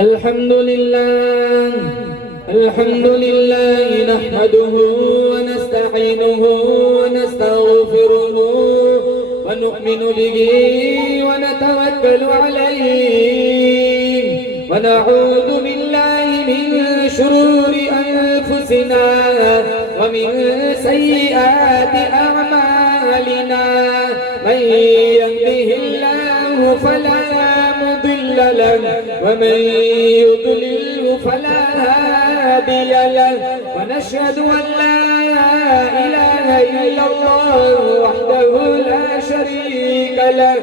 अल्हम्दुलिल्लाह अल्हम्दुलिल्लाह नहमदुहु व नस्तईनुहु व नस्तगफिरुहु व नु'मिनु बिही व नतवक्कलु अलैहि व नऊज़ु बिल्लाहि मिन शुरूरि अनफुसिना व मिन सय्यिआति अअमालिना मन यहदिहिल्लाहु फला मुदिल्ल लहु व मन युद्लिल्हु फला हादिय लहु व नशहदु अन ला इलाहा इल्लल्लाहु वहदहु ला शरीक लहु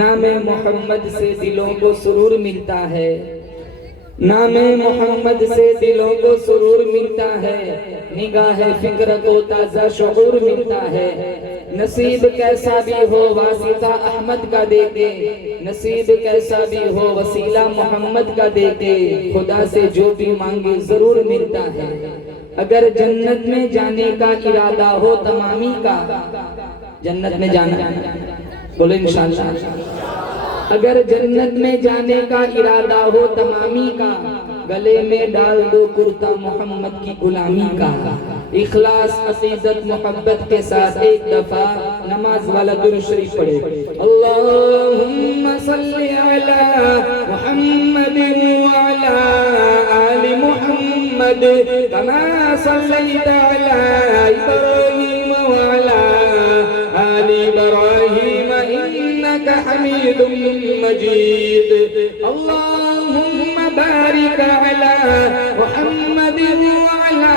नाम मोहम्मद से दिलों को सुरूर मिलता है, नाम मोहम्मद से दिलों को सुरूर मिलता है, निगाह फिक्र को ताजा शऊर मिलता है. नसीब कैसा भी हो वासिता अहमद का देके, नसीब कैसा भी हो वसीला मोहम्मद का देके, खुदा से जो भी मांगे जरूर मिलता है. अगर जन्नत में जाने का इरादा हो तमामी का, जन्नत में जाना बोले इंशाअल्लाह. अगर जन्नत में जाने का इरादा हो तमामी का, गले में डाल दो कुर्ता मोहम्मद की गुलामी का. इखलास अकीदत मोहब्बत के साथ एक दफा नमाज वाला दुरूद शरीफ पढ़े. अल्लाहुम्मा सल्ली अला मुहम्मद व अला आलि मुहम्मद कमा सल्लैता अला इब्राहीम व अला आलि इब्राहीम इन्नका हमीदुम मजीद. अल्लाहुम्मा बारिक अला मुहम्मद व अला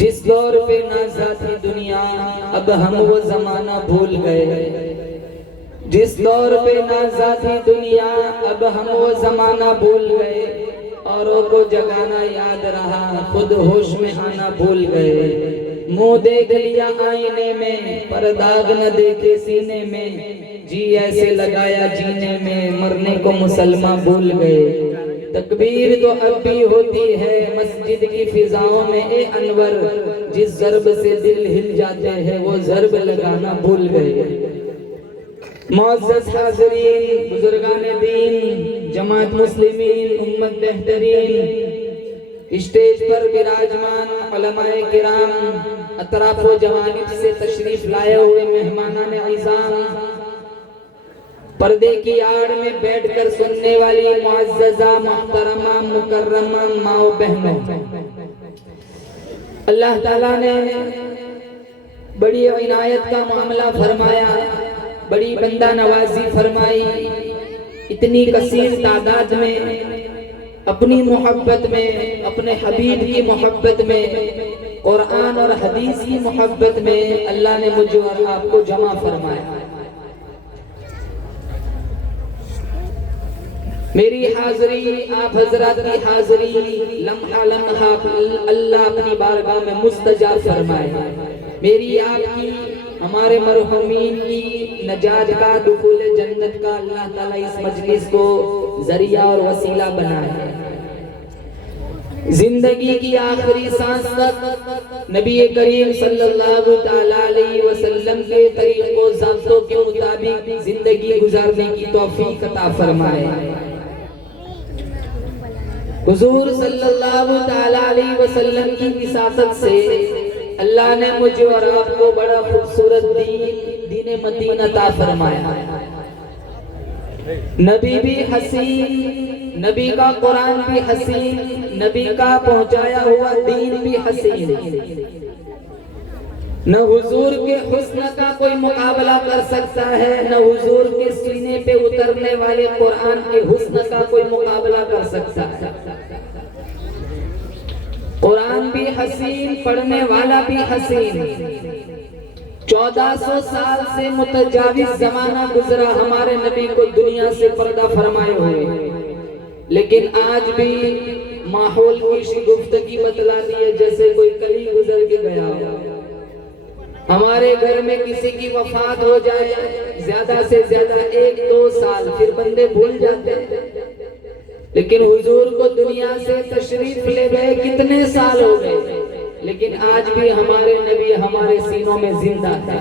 जिस दौर पे नाज़ा थी दुनिया अब हम वो जमाना भूल गए. जिस दौर पे नाज़ा थी दुनिया, अब हम वो जमाना भूल गए। औरों को जगाना याद रहा, खुद होश में आना भूल गए। मुंह देख लिया आईने में, पर दाग न देखे सीने में। जी ऐसे लगाया जीने में, मरने को मुसलमान भूल गए। तकबीर तो अब भी होती है मस्जिद की फिजाओं में ए अनवर। जिस ज़र्ब से दिल हिल जाते हैं वो ज़र्ब लगाना भूल गए। मुअज़्ज़ज़ हाज़रीन, बुजुर्गाने दीन, जमात मुस्लिमीन, उम्मत बेहतरीन, स्टेज पर विराजमान उलमाए किराम, अतराफ़ो जवानिब से तशरीफ लाए हुए मेहमानान इज़ाम, पर्दे की आड़ में बैठकर सुनने वाली मुअज़्ज़ज़ा मुहतरमा मुकर्रमा माओ बहनों, अल्लाह ताला ने बड़ी इनायत का मामला फरमाया, बड़ी बंदा नवाजी फरमाई। इतनी कसीर तादाद में अपनी मोहब्बत में, अपने हबीब की मोहब्बत में, कुरान और हदीस की मोहब्बत में अल्लाह ने मुझे और आपको जमा फरमाया। मेरी हाज़री, आप हजरात की हाज़री लम्हा लम्हा अल्लाह अपनी बारगाह में मुस्तजाब फरमाए। मेरी आपकी, हमारे मरहुमीन की नजात का, दुखुल जन्नत का अल्लाह ताला इस मजलिस को जरिया और वसीला बनाए। जिंदगी की आखिरी सांस तक नबी करीम सल्लल्लाहु तआला अलैहि वसल्लम के तरीक़ों ज़ाब्तों के मुताबिक जिंदगी गुजारने की तौफीक अता फरमाए। हुजूर सल्लल्लाहु तआला अलैहि वसल्लम की विसासत से अल्लाह ने मुझे और आपको बड़ा खूबसूरत दीन मदीना अता फरमाया। नबी भी हसीन, नबी का कुरान भी हसीन, नबी का पहुंचाया हुआ दीन भी हसीन। न हुजूर के हुस्न का कोई मुकाबला कर सकता है, न हुजूर के सीने पे उतरने वाले कुरान के हुस्न का कोई मुकाबला कर सकता है। कुरान भी हसीन, पढ़ने वाला भी हसीन। 1400 साल से मुतजाविज जमाना गुजरा हमारे नबी को दुनिया से पर्दा फरमाए हुए, लेकिन आज भी माहौल की शिगुफ्तगी बतलाती है जैसे कोई कली गुजर के गया हो। हमारे घर में किसी की वफात हो जाए, ज्यादा से ज्यादा 1-2 साल, फिर बंदे भूल जाते हैं। लेकिन हुजूर को दुनिया से तशरीफ ले गए कितने साल हो गए, लेकिन आज भी हमारे नबी हमारे सीनों में जिंदा है,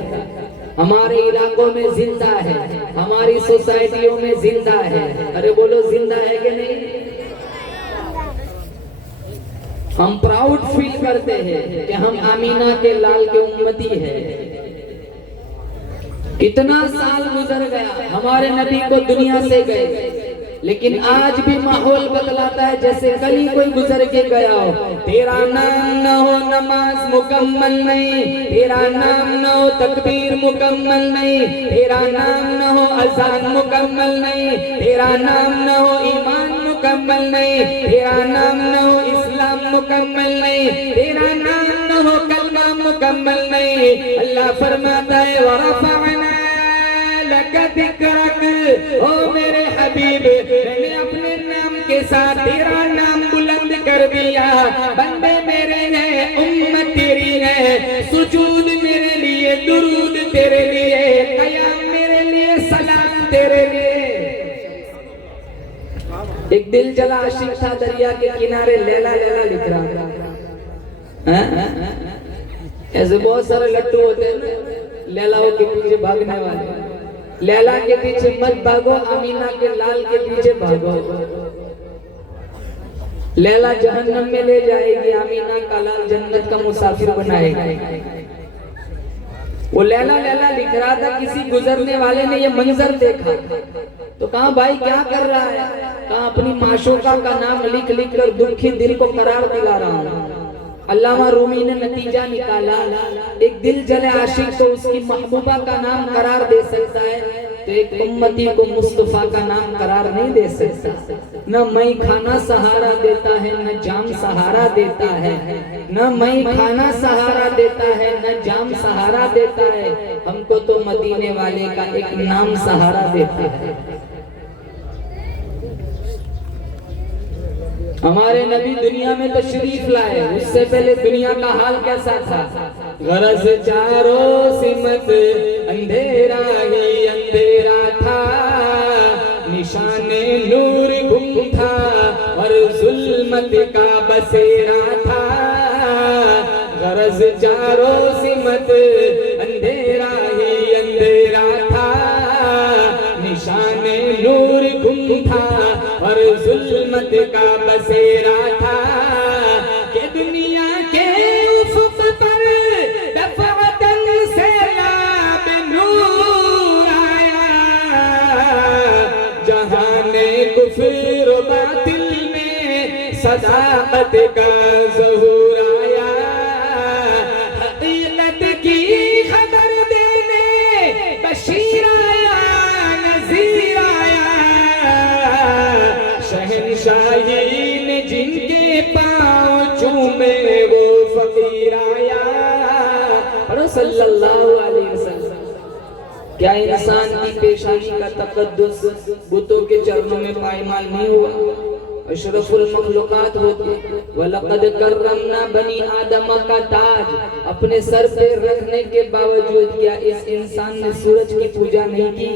हमारे इलाकों में जिंदा है, हमारी सोसाइटियों में जिंदा है। अरे बोलो जिंदा है कि नहीं? हम प्राउड फील करते हैं कि हम आमीना के लाल के उम्मती हैं। कितना साल गुजर गया, हमारे नबी को दुनिया से गए, लेकिन आज भी माहौल बदलाता है जैसे कल ही कोई गुजर के गया हो। तेरा नाम न हो नमाज मुकम्मल नहीं, तेरा नाम न हो तकबीर मुकम्मल नहीं, तेरा नाम न हो अज़ान मुकम्मल नहीं, तेरा नाम न हो ईमान मुकम्मल नहीं, तेरा नाम न हो इस्लाम मुकम्मल नहीं, तेरा नाम न हो कलमा मुकम्मल नहीं। अल्लाह फरमाता है वरफ़अना लका ज़िक्रक, ओ मेरे हबीब, मैंने अपने नाम के साथ तेरा नाम बुलंद कर दिया। बंदे मेरे हैं, उम्मत तेरी है, सुजूद मेरे लिए, दुरूद तेरे लिए, क़याम मेरे लिए, सलाम तेरे लिए। एक दिल जला आशिक था दरिया के किनारे, लैला लैला लिख रहा था। ऐसे बहुत सारे लट्टू होते हैं ना, लैलाओं के पीछे भागने वाले। लैला के पीछे मत भागो, अमीना के लाल के पीछे भागो। लैला जहन्नम में ले जाएगी, अमीना का लाल जन्नत का मुसाफिर बनाएगा। वो लैला लैला लिख रहा था, किसी गुजरने वाले ने ये मंजर देखा तो कहा भाई क्या कर रहा है? कहा अपनी माशूका का नाम लिख लिख कर दुखी दिल को करार दिला रहा हूँ। अल्लामा रूमी ने नतीजा निकाला, एक दिल जले आशिक तो उसकी महबूबा का नाम करार दे सकता है, तो एक उम्मती को मुस्तफा का नाम करार नहीं दे सकता। न मई खाना सहारा देता है, न जाम सहारा देता है, न मई खाना सहारा देता है, न जाम सहारा देता है। हमको तो मदीने वाले का एक नाम सहारा देता है। हमारे नबी दुनिया में तशरीफ लाए, उससे पहले दुनिया का हाल कैसा था? गरज चारों सिमत अंधेरा ही अंधेरा था, निशाने नूर गुम था और जुल्मत का बसेरा था। गरज चारों सिमत अंधेरा ही अंधेरा था, निशाने नूर गुम था और जुल्मत का बसेरा था। कि दुनिया के उफ़क़ पर दफ़अतन सैलाब नूर आया, जहाने कुफ़्र व बातिल में सदाक़त का ज़हूर आया। हक़ीक़त की खबर देने बशीर आया, नज़ीर आया, शहंशाही ने जिनके पाँव चूमे वो फकीर आया। और सल्लल्लाहु अलैहि वसल्लम। क्या इंसान की पेशानी का तकद्दुस बुतों के चरणों में पायमाल नहीं हुआ? अशरफुल मखलूकात होते, वलक़द कर्रमना बनी आदम का ताज अपने सर पे रखने के बावजूद क्या इस इंसान ने सूरज की पूजा नहीं की?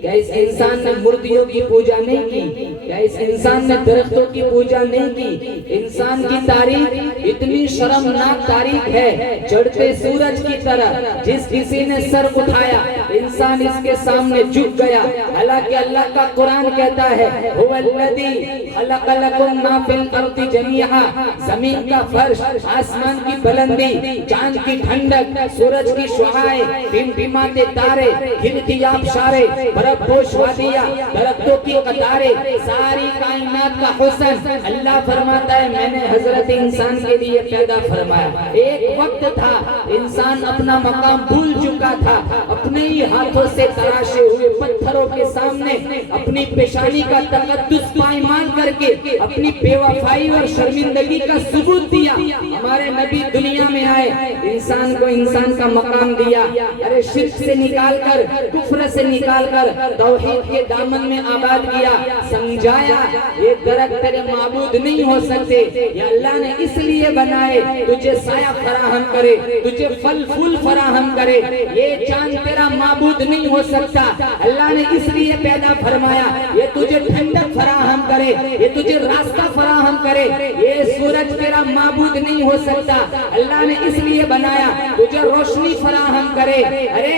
क्या इस इंसान ने मूर्तियों की पूजा नहीं की? क्या इस इंसान ने दरख्तों की पूजा नहीं की? इंसान की तारीख इतनी शर्मनाक तारीख है, चढ़ते सूरज की तरह जिस किसी ने सर उठाया इंसान इसके सामने झुक गया। हालांकि अल्लाह का कुरान कहता है हुवल्लज़ी खलक़लकुम मा फिल अर्दि जमीआ, जमीन का फर्श, आसमान की बुलंदी, चांद की ठंडक, सूरज की शुआएं, टिमटिमाते तारे, खिलती आबशारें, बर्फपोश वादियां, दरख्तों की कतारें, सारी कायनात का हुस्न। अल्लाह फरमाता है मैंने हजरत इंसान के लिए पैदा फरमाया। एक वक्त था इंसान अपना मकाम भूल चुका था, अपने ही हाथों से तराशे हुए पत्थरों के सामने अपनी पेशानी का तकद्दुस पायमाल करके अपनी बेवफाई और शर्मिंदगी का सबूत दिया। हमारे नबी दुनिया में आए, इंसान को इंसान का मकाम दिया। अरे शिर्क से निकालकर, कुफ्र से निकालकर तौहीद के दामन में आबाद किया, समझाया ये दरख्त तेरे माबूद नहीं हो सकते, ये अल्लाह ने इसलिए बनाए तुझे साया फराहम करे, तुझे फल फूल फराहम करे। ये चांद तेरा माबूद नहीं हो सकता, अल्लाह ने इसलिए पैदा फरमाया। ये तुझे ठंडक फराहम करे, ये तुझे रास्ता फराहम करे। ये सूरज तेरा माबूद नहीं हो सकता, अल्लाह ने इसलिए बनाया तुझे रोशनी फराहम करे। अरे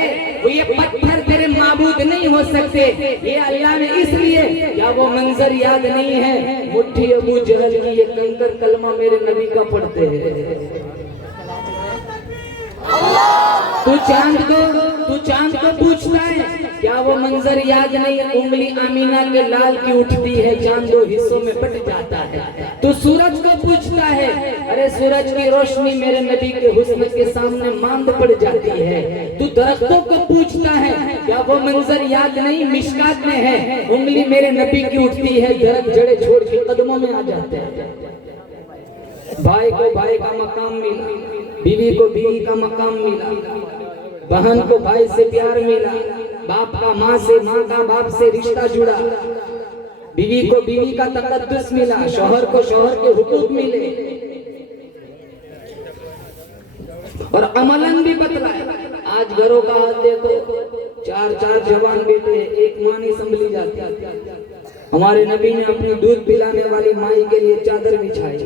ये पत्थर तेरे माबूद नहीं हो सकते, ये अल्लाह ने इसलिए। क्या वो मंजर याद नहीं है? मुट्ठी अबू जहल की ये कंकर कलमा मेरे नबी का पढ़ते हैं। तू चांद को पूछता है, क्या वो मंजर याद नहीं? उंगली आमीना के लाल की उठती है, चांद दो हिस्सों में बट जाता है। तू सूरज को पूछता है, अरे सूरज की रोशनी मेरे नबी के हुस्न के सामने मांद पड़ जाती है। तू दरख्तों को पूछता है, क्या वो मंजर याद नहीं? मिशकात में है, उंगली मेरे नबी की उठती है, दरख्त जड़े छोड़ के कदमों में आ जाते हैं। भाई को भाई का मकाम मिला, बीवी को बीवी का मकाम मिला, बहन को भाई से प्यार मिला, बाप का माँ से, माँ का बाप से रिश्ता जुड़ा, बीवी को बीवी का तकद्दुस मिला, शौहर को शौहर के हुकूक मिले और अमलन भी बतलाया। आज घरों का हाल देखो, चार जवान बेटे, एक माँ नहीं संभली जाती। हमारे नबी ने अपनी दूध पिलाने वाली माई के लिए चादर बिछाई,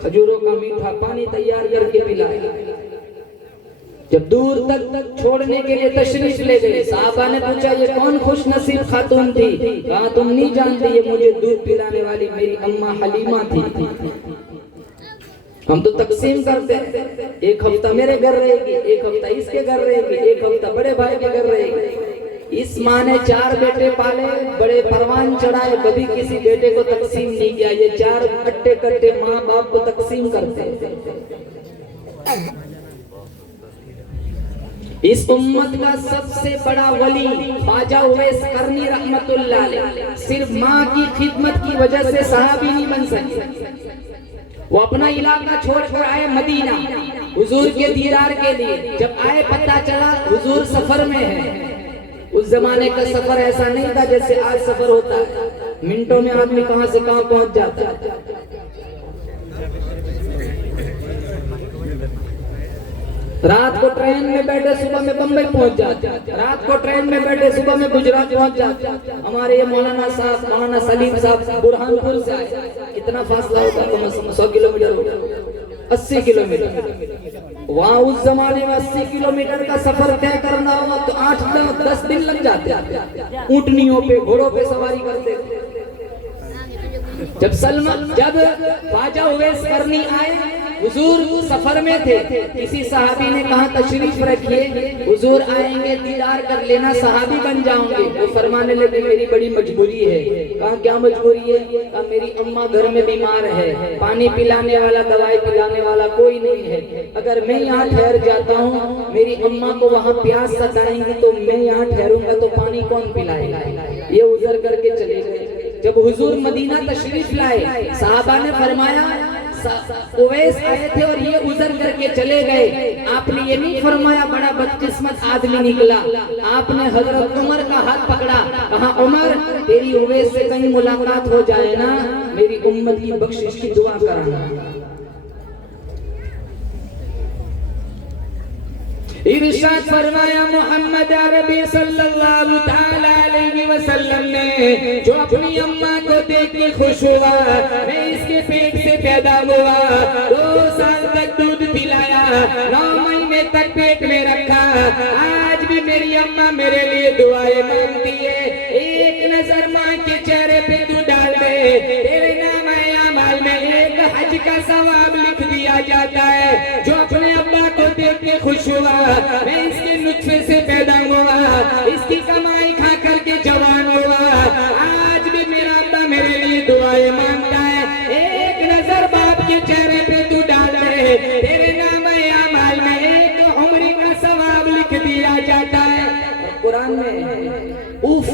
खजूरों का मीठा पानी तैयार करके पिलाया। जब दूर तक छोड़ने के लिए तशरीफ ले गए, साहबा ने पूछा ये कौन खुश नसीब खातून थी? कहा तुम नहीं जानती, ये मुझे दूध पिलाने वाली मेरी अम्मा हलीमा थी। हम तो तकसीम करते हैं, एक हफ्ता मेरे घर रहेगी, एक हफ्ता इसके घर रहेगी, एक हफ्ता बड़े भाई के घर रहेगी। इस माँ ने 4 बेटे पाले, बड़े परवान चढ़ाए, कभी किसी बेटे को तकसीम नहीं किया। ये 4 कट्टे माँ बाप को तकसीम करते हैं। इस उम्मत का सबसे बड़ा वली ख्वाजा उवैस करनी रहमतुल्लाह अलैह सिर्फ माँ की खिदमत की वजह से सहाबी नहीं बन सके। वो अपना इलाका छोड़ आए मदीना हुजूर के दीदार के लिए। जब आए पता चला हुजूर सफर में है। उस जमाने का सफर ऐसा नहीं था जैसे आज सफर होता है, मिनटों में आदमी कहां से कहां पहुंच जाता है। रात को ट्रेन में बैठे सुबह में बम्बई पहुंच जाते, रात को ट्रेन में बैठे सुबह में गुजरात पहुंच जाते। हमारे ये मौलाना साहब मौलाना सलीम साहब बुरहानपुर से आए, कितना फासला होगा, कम 100 किलोमीटर होगा, 80 किलोमीटर। वहाँ उस जमाने में 80 किलोमीटर का सफर तय करना हुआ तो 8-10 दिन लग जाते। ऊँटनियों पे घोड़ों पे सवारी करते। जब ख्वाजा उवैस करनी आए, हुजूर सफर में थे, किसी सहाबी ने कहा तशरीफ रखिए, हुजूर आएंगे दीदार कर लेना, सहाबी बन जाओगे। वो फरमाने लगे मेरी बड़ी मजबूरी है। कहा क्या मजबूरी है? कहा मेरी अम्मा घर में बीमार है, पानी पिलाने वाला दवाई पिलाने वाला कोई नहीं है। अगर मैं यहाँ ठहर जाता हूँ, मेरी अम्मा को वहाँ प्यास सताएंगी तो मैं यहाँ ठहरूंगा तो पानी कौन पिलाएगा? ये उजर करके चले गए। जब हुजूर मदीना तशरीफ लाए, साहबा ने फरमाया उवैस आए थे और ये उजर करके चले गए। आपने ये नहीं फरमाया बड़ा बदकिस्मत आदमी निकला, आपने हजरत उमर का हाथ पकड़ा, कहा उमर तेरी उवैस से कहीं मुलाकात हो जाए ना, मेरी उम्मत की बख्शिश की दुआ कराना। इरशाद फरमाया मोहम्मद अरबी सल्लल्लाहु तआला अलैहि वसल्लम ने, जो अपनी अम्मा को देख के खुश हुआ, मैं इसके पेट से पैदा हुआ, 2 साल तक दूध पिलाया, 9 महीने तक पेट में रखा, आज भी मेरी अम्मा मेरे लिए दुआएं मांगती है। एक नजर माँ के चेहरे पे तू डाल दे, तेरे नाम अमाल में एक हज का सवाब लिख दिया जाता है। जो अपने अब्बा को देख के खुश हुआ, मैं इसके नुत्फे से पैदा हुआ, इसकी कमाई खा करके जवान हुआ, आज भी मेरा अब्बा मेरे लिए दुआएं मांगता है। एक नजर बाप के चेहरे पे तू डाल दे, तेरे नाम अमाल में एक उम्र का सवाब लिख दिया जाता है। कुरान में उफ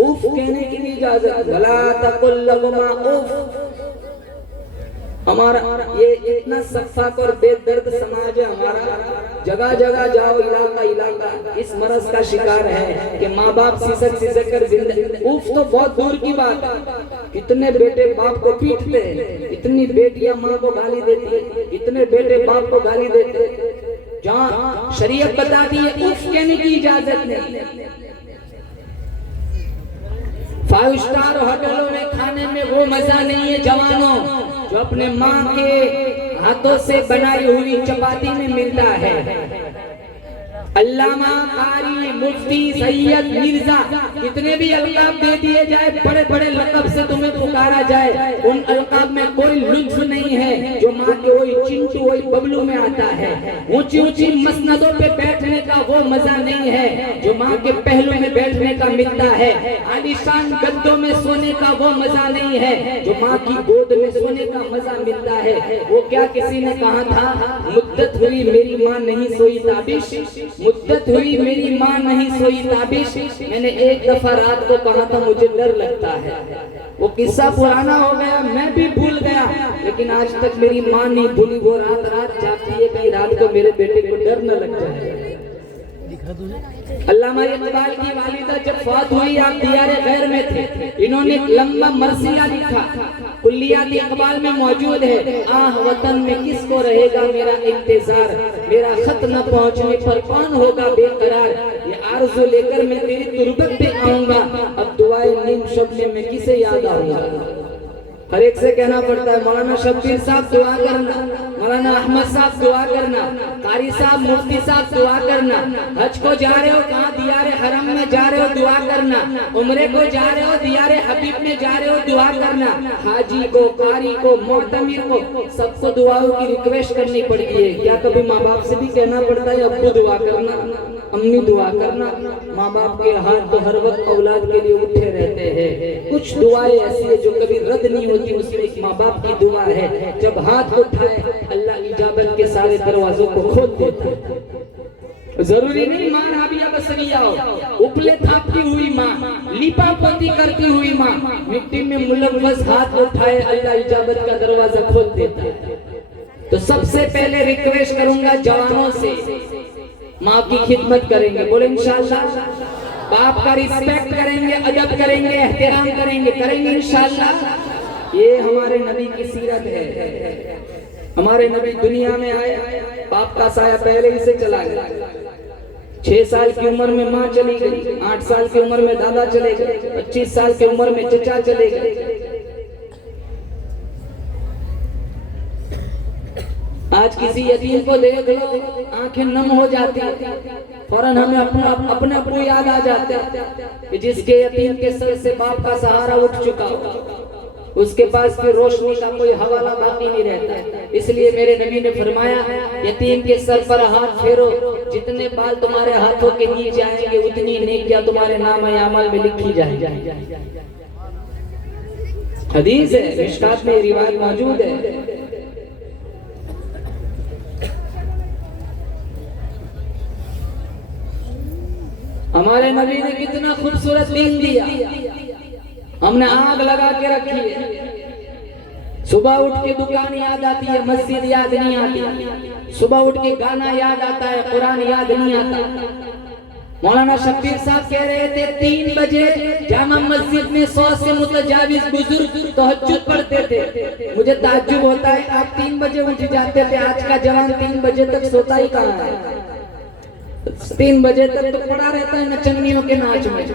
उफ कहने की इजाजत, वला तकुल लहुमा उफ। हमारा ये इतना सख्त और बेदर्द समाज है हमारा, जगह जगह जाओ, इलाका इस मरज का शिकार है कि माँ बाप सिसक कर जिंदगी। उफ तो बहुत दूर की बात है, कितने बेटे बाप को पीटते हैं, इतनी बेटियां माँ को गाली देती है, इतने बेटे बाप को गाली देते हैं। जहाँ शरीयत बताती है उफ कहने की इजाजत नहीं। 5 स्टार होटलों में खाने में वो मजा नहीं है जवानों जो अपने माँ के हाथों से बनाई हुई चपाती में मिलता है। अल्लामा, कारी, मुफ्ती, सैयद, मिर्जा, इतने भी अलकाब दे दिए जाए, बड़े बड़े लक़ब से तुम्हें पुकारा जाए, उन अलकाब में कोई लुत्फ नहीं है जो माँ के वही चिंटू वही बबलू में आता है। ऊंची ऊंची मसनदों पे बैठने का वो मजा नहीं है जो माँ के पहलू में बैठने का मिलता है। आलीशान गद्दों में सोने का वो मजा नहीं है जो माँ की गोद में सोने का मजा मिलता है। वो क्या किसी ने कहा था, मुद्दत हुई मेरी माँ नहीं सोई ताबिश, मुद्दत हुई मेरी माँ नहीं सोई ताबिश। मैंने एक दफा रात को कहा था मुझे डर लगता है, वो किस्सा पुराना हो गया, मैं भी भूल गया, लेकिन आज तक मेरी माँ नहीं भूली। वो रात जागती है कहीं रात को मेरे बेटे को डर न लग जाए। अल्लामा इकबाल की वालिदा जब फौत हुई, आप दियारे गैर में थे, इन्होंने लंबा मरसिया लिखा, कुल्लियात इकबाल में मौजूद है। आह वतन में किसको रहेगा मेरा इंतजार, मेरा खत न पहुंचने पर कौन होगा बेकरार, ये आरज़ू लेकर मैं तेरी तुरबत पे आऊंगा, अब दुआए नीम शब्द में किसे याद आऊंगा। हर एक से कहना पड़ता है, मौलाना शब्बीर साहब दुआ करना, मौलाना अहमद साहब दुआ करना, कारी साहब मुफ्ती साहब दुआ करना, हज को जा रहे हो कहाँ दियारे हरम में जा रहे हो दुआ करना, उम्रे को जा रहे हो दियारे हबीब में जा रहे हो दुआ करना, हाजी को, कारी को, मोहतमिर को, सबको दुआओं की रिक्वेस्ट करनी पड़ती है। क्या कभी माँ बाप से भी कहना पड़ता है अब्बू दुआ करना, अम्मी दुआ करना? माँ बाप के हाथ तो हर वक्त औलाद के लिए उठे रहते हैं। कुछ दुआएं ऐसी है जो कभी रद्द नहीं होती, उसमें माँ बाप की दुआ है, जब हाथ उठाए अल्लाह इजाबत के सारे दरवाजों को खोल देता है। जरूरी नहीं माँ राबिया बसरिया हो, उपले थापती हुई माँ, लिपा पोती करती हुई माँ, मिट्टी में मुलव्वस हाथ उठाए अल्लाह इजाबत का दरवाजा खोल देता है। तो सबसे पहले रिक्वेस्ट करूंगा जवानों से, माँ की खिदमत करेंगे, बोले इंशाअल्लाह। बाप का रिस्पेक्ट करेंगे, अदब करेंगे, एहतराम करेंगे इंशाअल्लाह। ये हमारे नबी की सीरत है। हमारे नबी दुनिया में आए, बाप का साया पहले ही से चला गया। 6 साल की उम्र में माँ चली गई, 8 साल की उम्र में दादा चले गए, 25 साल की उम्र में चचा चले गए। आज किसी यतीम को देख लो, आंखें नम हो जाती है, फौरन हमें अपने आपको याद आ जाता है कि जिसके यतीम के सर से बाप का सहारा उठ चुका हो, उसके पास फिर रोशनी का कोई हवाला बाकी नहीं रहता है। इसलिए मेरे नबी ने फरमाया, यतीम के सर पर हाथ फेरो, जितने बाल तुम्हारे हाथों के नीचे आएंगे उतनी नेकियां तुम्हारे नाम-ए-अमल में लिखी जाएंगी। हदीस है, मिशकात में रिवायत मौजूद है। हमारे नबी ने कितना खूबसूरत दीन दिया, हमने आग लगा के रखी है। सुबह उठ के दुकान याद आती है, मस्जिद याद नहीं आती। सुबह उठ के गाना याद आता है, कुरान याद नहीं आता। मौलाना शब्बीर साहब कह रहे थे 3 बजे जामा मस्जिद में 100 से मुतजाविज बुजुर्ग तहज्जुद पढ़ते थे। मुझे ताज्जुब होता है, आप 3 बजे उठ जाते थे, आज का जवान 3 बजे तक सोता ही कहाँ है? 3 बजे तक तो पड़ा रहता है नचनियों के नाच में।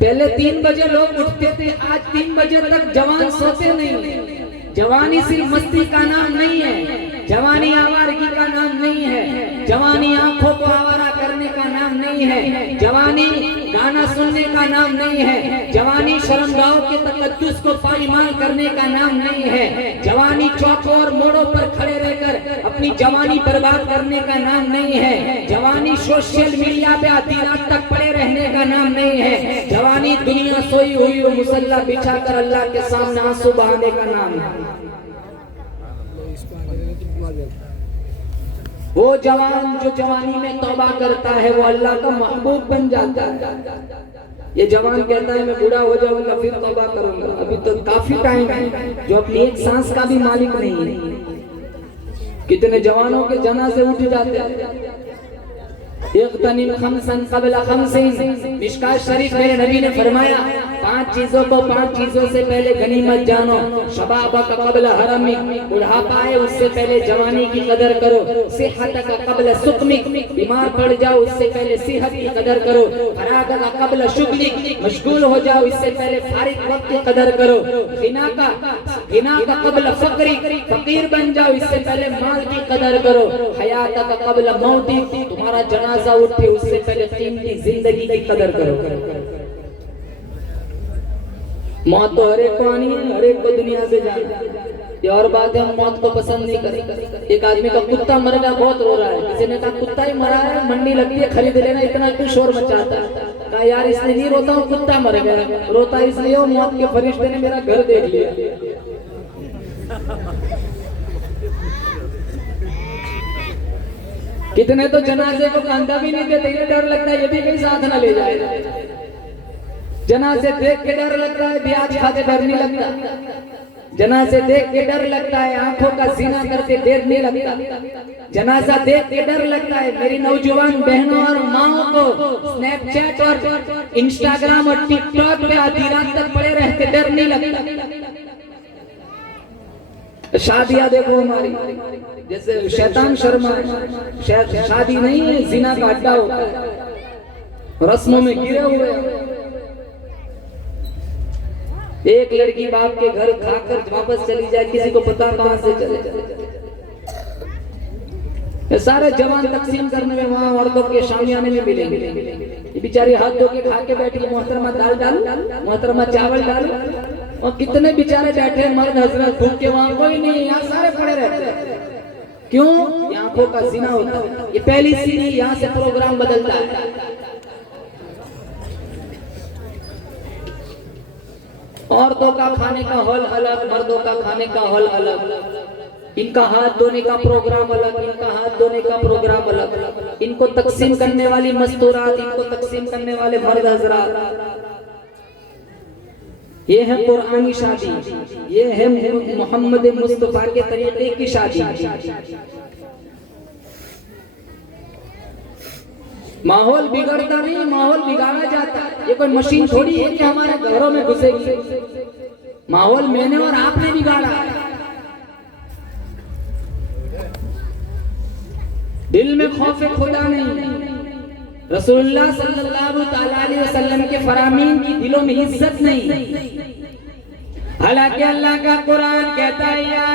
पहले 3 बजे लोग उठते थे, आज 3 बजे तक जवान सोते नहीं। जवानी सिर्फ मस्ती का नाम नहीं है, जवानी आवारगी का नाम नहीं है, जवानी आंखों को आवारा करने का नाम नहीं है, जवानी गाना सुनने का नाम नहीं है, जवानी शर्मगाहों के तकद्दुस को पाईमाल करने का नाम नहीं है, जवानी चौकों और मोड़ों पर खड़े रहकर अपनी जवानी बर्बाद करने का नाम नहीं है, जवानी सोशल मीडिया पे आधी रात तक पड़े रहने का नाम नहीं है, जवानी दुनिया सोई हुई हो मुसल्ला बिछाकर अल्लाह के सामने आंसू बहाने का नाम है। वो जवान जो जवानी में तौबा करता है वो अल्लाह का महबूब बन जाता है। ये जवान कहता है मैं बूढ़ा हो जाऊंगा फिर तौबा करूंगा, अभी तो काफी टाइम है, जो अपनी एक सांस का भी मालिक नहीं है। कितने जवानों के जनाजे उठ जाते हैं। इग़्तनिम खम्सन क़ब्ल खम्सिन, मिशकात शरीफ मेरे नबी ने फरमाया 5 चीजों को 5 चीजों से पहले गनीमत जानो। शबाबक क़ब्ल हरमिक, बुढ़ापा आए उससे पहले जवानी की कदर करो। सिहतक क़ब्ल सुक़मिक, बीमार पड़ जाओ उससे पहले सेहत की कदर करो। फरागक क़ब्ल शुग़लिक, मशगूल हो जाओ इससे पहले फारिग वक्त की कदर करो। गिनाका क़ब्ल फ़क़रिक, फकीर बन जाओ इससे पहले माल की कदर करो। हयातक क़ब्ल मौतिक, तुम्हारा जनाजा उठे उससे पहले कीमती जिंदगी की कदर करो। मौत तो हर एक को आनी है, हर एक को दुनिया से जाना। ये और बात है, हम मौत को पसंद नहीं करते। एक आदमी का कुत्ता मर गया, बहुत रो रहा है, किसी ने कहा कुत्ता ही मरा है, मंडी लगती है खरीद लेना, इतना क्यों शोर मचाता है? कहा यार इसलिए नहीं रोता हूँ, कुत्ता मर गया, रोता इसलिए हो मौत के फरिश्ते ने मेरा घर देख लिया। कितने तो जनाजे को कंधा भी नहीं देते, ये डर लगता है ये भी कहीं साथ ना ले जाए। जनाजे देख के डर लगता है, ब्याज खाते डर नहीं लगता। जनाजे देख के डर लगता है, आंखों का जीना करके डर नहीं लगता। जनाजा देख के डर लगता है। मेरी नौजवान बहनों और माओ को स्नैपचैट और इंस्टाग्राम और टिकटॉक पे आधी रात तक पड़े रहते डर नहीं लगता। शादियां देखो हमारी, जैसे शैतान शर्मा, शादी नहीं है, जिना का अड्डा होता है, रस्मों में गिरे हुए। एक लड़की बाप के घर खाकर वापस चली जाए, किसी को पता कहां से चले जाए। सारे जवान तकसीम करने में वहां औरतों के शामियाने में मिलेंगे। ये बेचारी हाथ धो के खा के बैठी, मोहतरमा दाल डाल, मोहतरमा चावल डाल, और कितने बेचारे बैठे मर्द हजरत भूख के, वहां कोई नहीं, यहाँ सारे पड़े रहते हैं। क्यों? आंखों का जीना होता है। ये पहली सीढ़ी, यहाँ से प्रोग्राम बदलता है। औरतों का खाने का हॉल अलग, मर्दों का खाने का हॉल अलग। इनका हाथ धोने का प्रोग्राम अलग, इनका हाथ धोने का प्रोग्राम अलग, इनको तकसीम करने वाली मस्तूरात, इनको तकसीम करने वाले मर्द हजरात। ये है कुरानी शादी, ये है मोहम्मद मुस्तफा के तरीके की शादी। माहौल बिगड़ता नहीं, माहौल बिगाड़ा जाता है। ये कोई मशीन थोड़ी है कि हमारे घरों में घुसेगी। माहौल मैंने और आपने बिगाड़ा है। दिल में खौफ खुदा नहीं, रसूलुल्लाह सल्लल्लाहु अलैहि वसल्लम के फरामीन की दिलों में इज्जत नहीं। हालांकि अल्लाह का कुरान कहता है या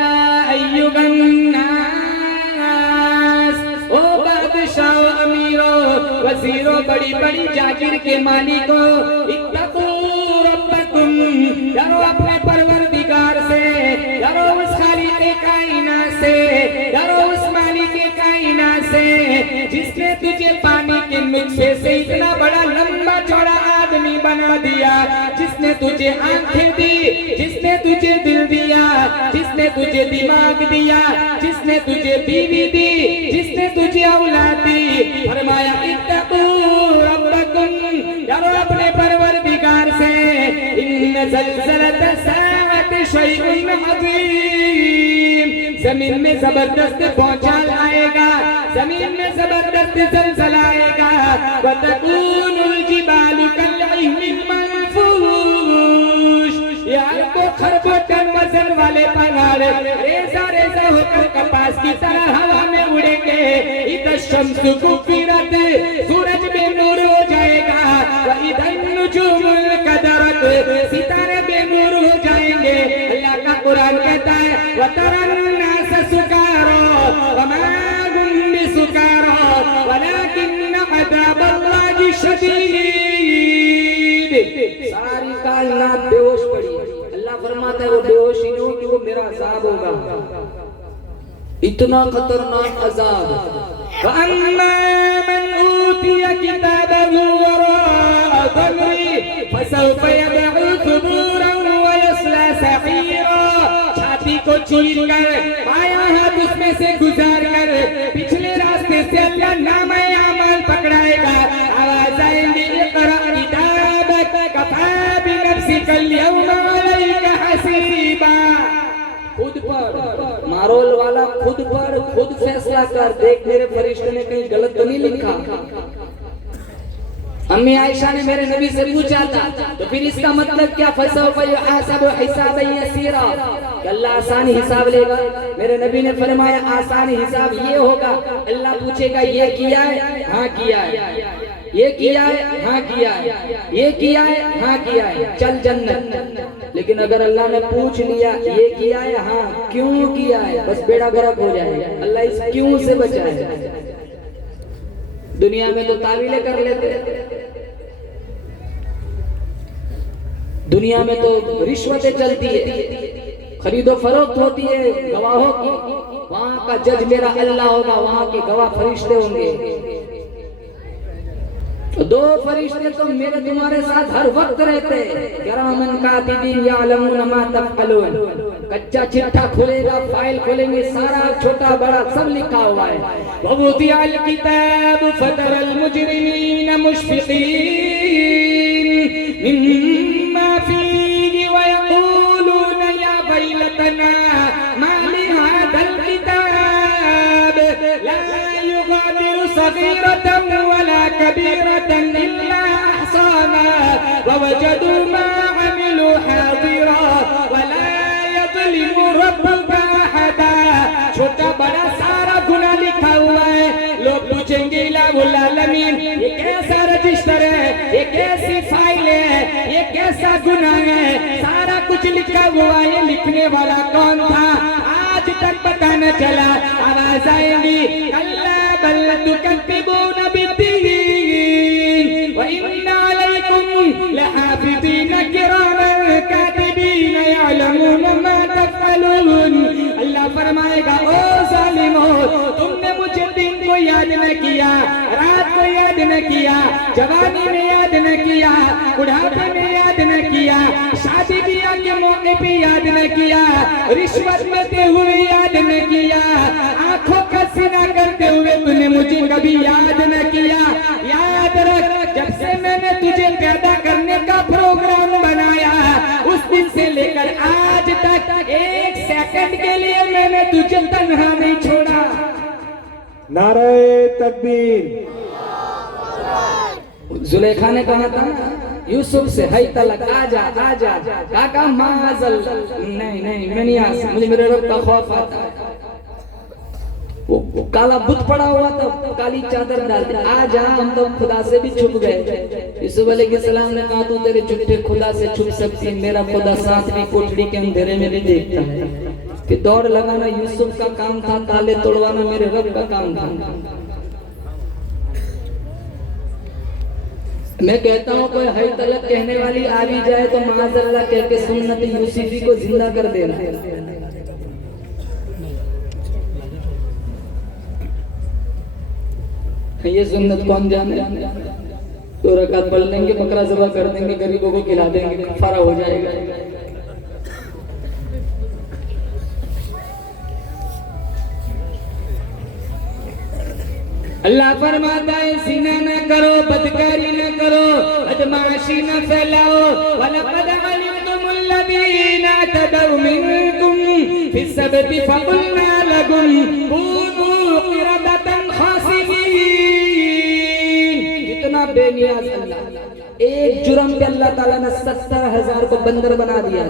अय्युहन नास, ओ बादशाह, अमीरो, वजीरो, बड़ी बड़ी जागीर के मालिको, इत्तकू रब्बकुम, डरो अपने परवरदिगार से, डरो उस खालिक कायनात से, डरो उस मालिक कायनात से जिसने तुझे पानी के नुक्से से इतना बड़ा लंबा चौड़ा आदमी बना दिया, जिसने तुझे आंखें दी, जिसने तुझे दिल दिया, जिसने तुझे दिमाग दिया, जिसने तुझे बीवी दी, जिसने तुझे औलाद दी। फरमाया इत्तकू रब्बकुम, डरो अपने परवरदिगार से। इन्न ज़लज़लत साअति शैउन अज़ीम, जमीन में जबरदस्त भूचाल आएगा, जमीन में जबरदस्त ज़लज़ला आएगा। वतकूनुल जिबालु कल्अहिनिल मनफूश, यार को खरबों टन वजन वाले पहाड़ रेजा रेजा होकर कपास की तरह हवा में उड़ेंगे। इधर शम्सु कुफिरत, सूरज बेनूर हो जाएगा। व इधर नुजूमुल कदरत, सितारे बेनूर हो जाएंगे। अल्लाह का कुरान कहता है वतरन नास सुकारा वमा हुम बिसुकारा वलाकिन्न अज़ाबल्लाहि शदीद। सारी कायनात बेहोश पड़ी। अल्लाह फरमाता है वो बेहोश ही नहीं हो कि वो मेरा अज़ाब होगा, इतना खतरनाक अज़ाब। वअम्मा मन ऊतिया किताबहु वराअ ज़हरी फसौफ यदअु सुबूरन व यस्ला सईरा। छाती को चीर कर बायां हाथ उसमें से गुजार कर पिछले रास्ते से अल्लाह नामे अमल पकड़ाएगा। आवाज आएंगी इक़रा किताबक कफ़ा बिनफ्सिकल यौमा अलैका हसीबा। खुद पर मारोल वाला, खुद पर खुद फैसला कर। देख मेरे फरिश्ते ने कहीं गलत तो नहीं लिखा। अम्मी आयशा ने मेरे नबी से पूछा था, तो फिर इसका मतलब क्या? फसौफ युहासबु हिसाबन यसीरा, अल्लाह आसान हिसाब लेगा। मेरे नबी ने फरमाया आसान हिसाब ये होगा, अल्लाह पूछेगा ये किया है, हाँ किया है, ये किया है, हाँ किया है, ये किया है, हाँ किया है, चल जन्नत। लेकिन अगर अल्लाह ने पूछ लिया ये किया है, हाँ क्यों किया है, बस बेड़ा गर्क हो जाएगा। अल्लाह इस क्यों से बचाए। दुनिया में तो तावीलें कर लेते हैं, दुनिया में तो रिश्वतें चलती है, खरीदो फरोख्त होती है गवाहों की। वहां का जज मेरा अल्लाह होगा, वहां के गवाह फरिश्ते होंगे। दो फरिश्ते तो मेरे तुम्हारे साथ हर वक्त रहते हैं। किरामन कातिबीन यालमून मा तफअलून। कच्चा चिट्ठा खुलेगा, फाइल खोलेंगे, सारा छोटा बड़ा सब लिखा हुआ है। ववुदिअल किताब फतरल मुजरिमीन मुश्फिकीन मिम्मा फीहि व यक़ूलून या वैलतना मा लिहाज़ल किताब ला युग़ादिरु सग़ीरतन वला कबीरतन इल्ला अहसाहा ववजदू मा अमिलू हाज़िरा वला यज़लिमु रब्बुका अहदा। छोटा बड़ा सारा गुनाह लिखा हुआ है। लोग पूछेंगे इलाहुल आलमीन ये कैसा रजिस्टर है, ये कैसी फाइल है, ये कैसा गुनाह है, सारा कुछ लिखा हुआ है, ये लिखने वाला कौन था, आज तक पता न चला। आवाज आएंगी अल्लाह बल तुकज़्ज़िबून बिद्दीन व इन्ना अलैकुम लहाफ़िज़ीन किरामन कातिबीन यअलमून मा तफ़अलून। अल्लाह फरमाएगा ओ जालिमो, तुमने मुझे दिन को याद न किया, रात को याद न किया, जवानी में याद न किया, बुढ़ापे में याद न किया, किया, शादी ब्याह के मौके पे याद न किया, रिश्वत लेते हुए याद न किया, आंखों का सीना करते हुए तूने मुझे कभी याद न किया। याद रख, जब से मैंने तुझे पैदा करने का प्रोग्राम बनाया, उस दिन से लेकर आज तक एक सेकंड के लिए मैंने तुझे तन्हा नहीं छोड़ा। नारे तकबीर। जुलेखा ने कहा था यूसुफ से, है तलक आजा आजा, काका माजल, नहीं नहीं मैं नहीं आ सकता, मुझे मेरे रब का खौफ आता है। वो काला बुत पड़ा हुआ था, काली चादर डाल दी, आजा हम तो खुदा से भी छुप गए। यूसुफ अलैहिस्सलाम ने कहा तू तेरे झूठे खुदा से छुप सकती, मेरा खुदा सातवीं कोठरी के अंधेरे में भी देखता है। कि दौड़ लगाना यूसुफ का काम था, ताले तोड़वाना मेरे रब का काम था। मैं कहता हूँ कोई है तलक कहने वाली आ भी जाए तो माज़अल्लाह कह के सुन्नत यूसुफी को जिंदा कर देना। ये सुन्नत कौन जाने, 2 रकात पढ़ लेंगे, बकरा ज़बह कर देंगे, गरीबों को खिला देंगे, कफ़ारा हो जाएगा। अल्लाह फरमाता है ज़िना न करो, बदकारी न करो, बदमाशी न फैलाओ। वलक़द अलिमतुमुल लज़ीना तदउ मिनकुम फिस्सब्ति फक़ुलना लहुम कूनू क़िरदतन ख़ासिमीन। कितना बेनियाज़ अल्लाह, एक जुर्म पे अल्लाह ताला ने 70,000 को बंदर बना दिया।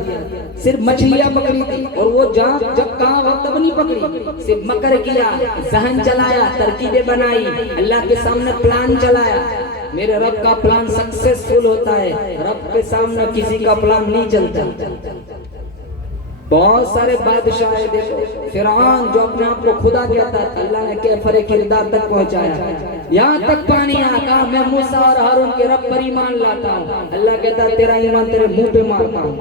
सिर्फ मछलियां पकड़ी थी और वो जब कहा हो तब नहीं पकड़ी, सिर्फ मकर किया, जहन चलाया, तरकीबें बनाई, अल्लाह के सामने प्लान चलाया। मेरे रब का प्लान सक्सेसफुल होता है, रब के सामने किसी का प्लान नहीं चलता। बहुत सारे बादशाह है, देखो फिरौन जो अपने आप को खुदा कहता है, अल्लाह ने कैफर किरदार तक पहुंचाया। यहाँ तक पानी आका मैं मूसा और हारून के रब पर ईमान लाता हूँ, अल्लाह कहता है तेरा ईमान तेरे मुंह पे मारता हूँ।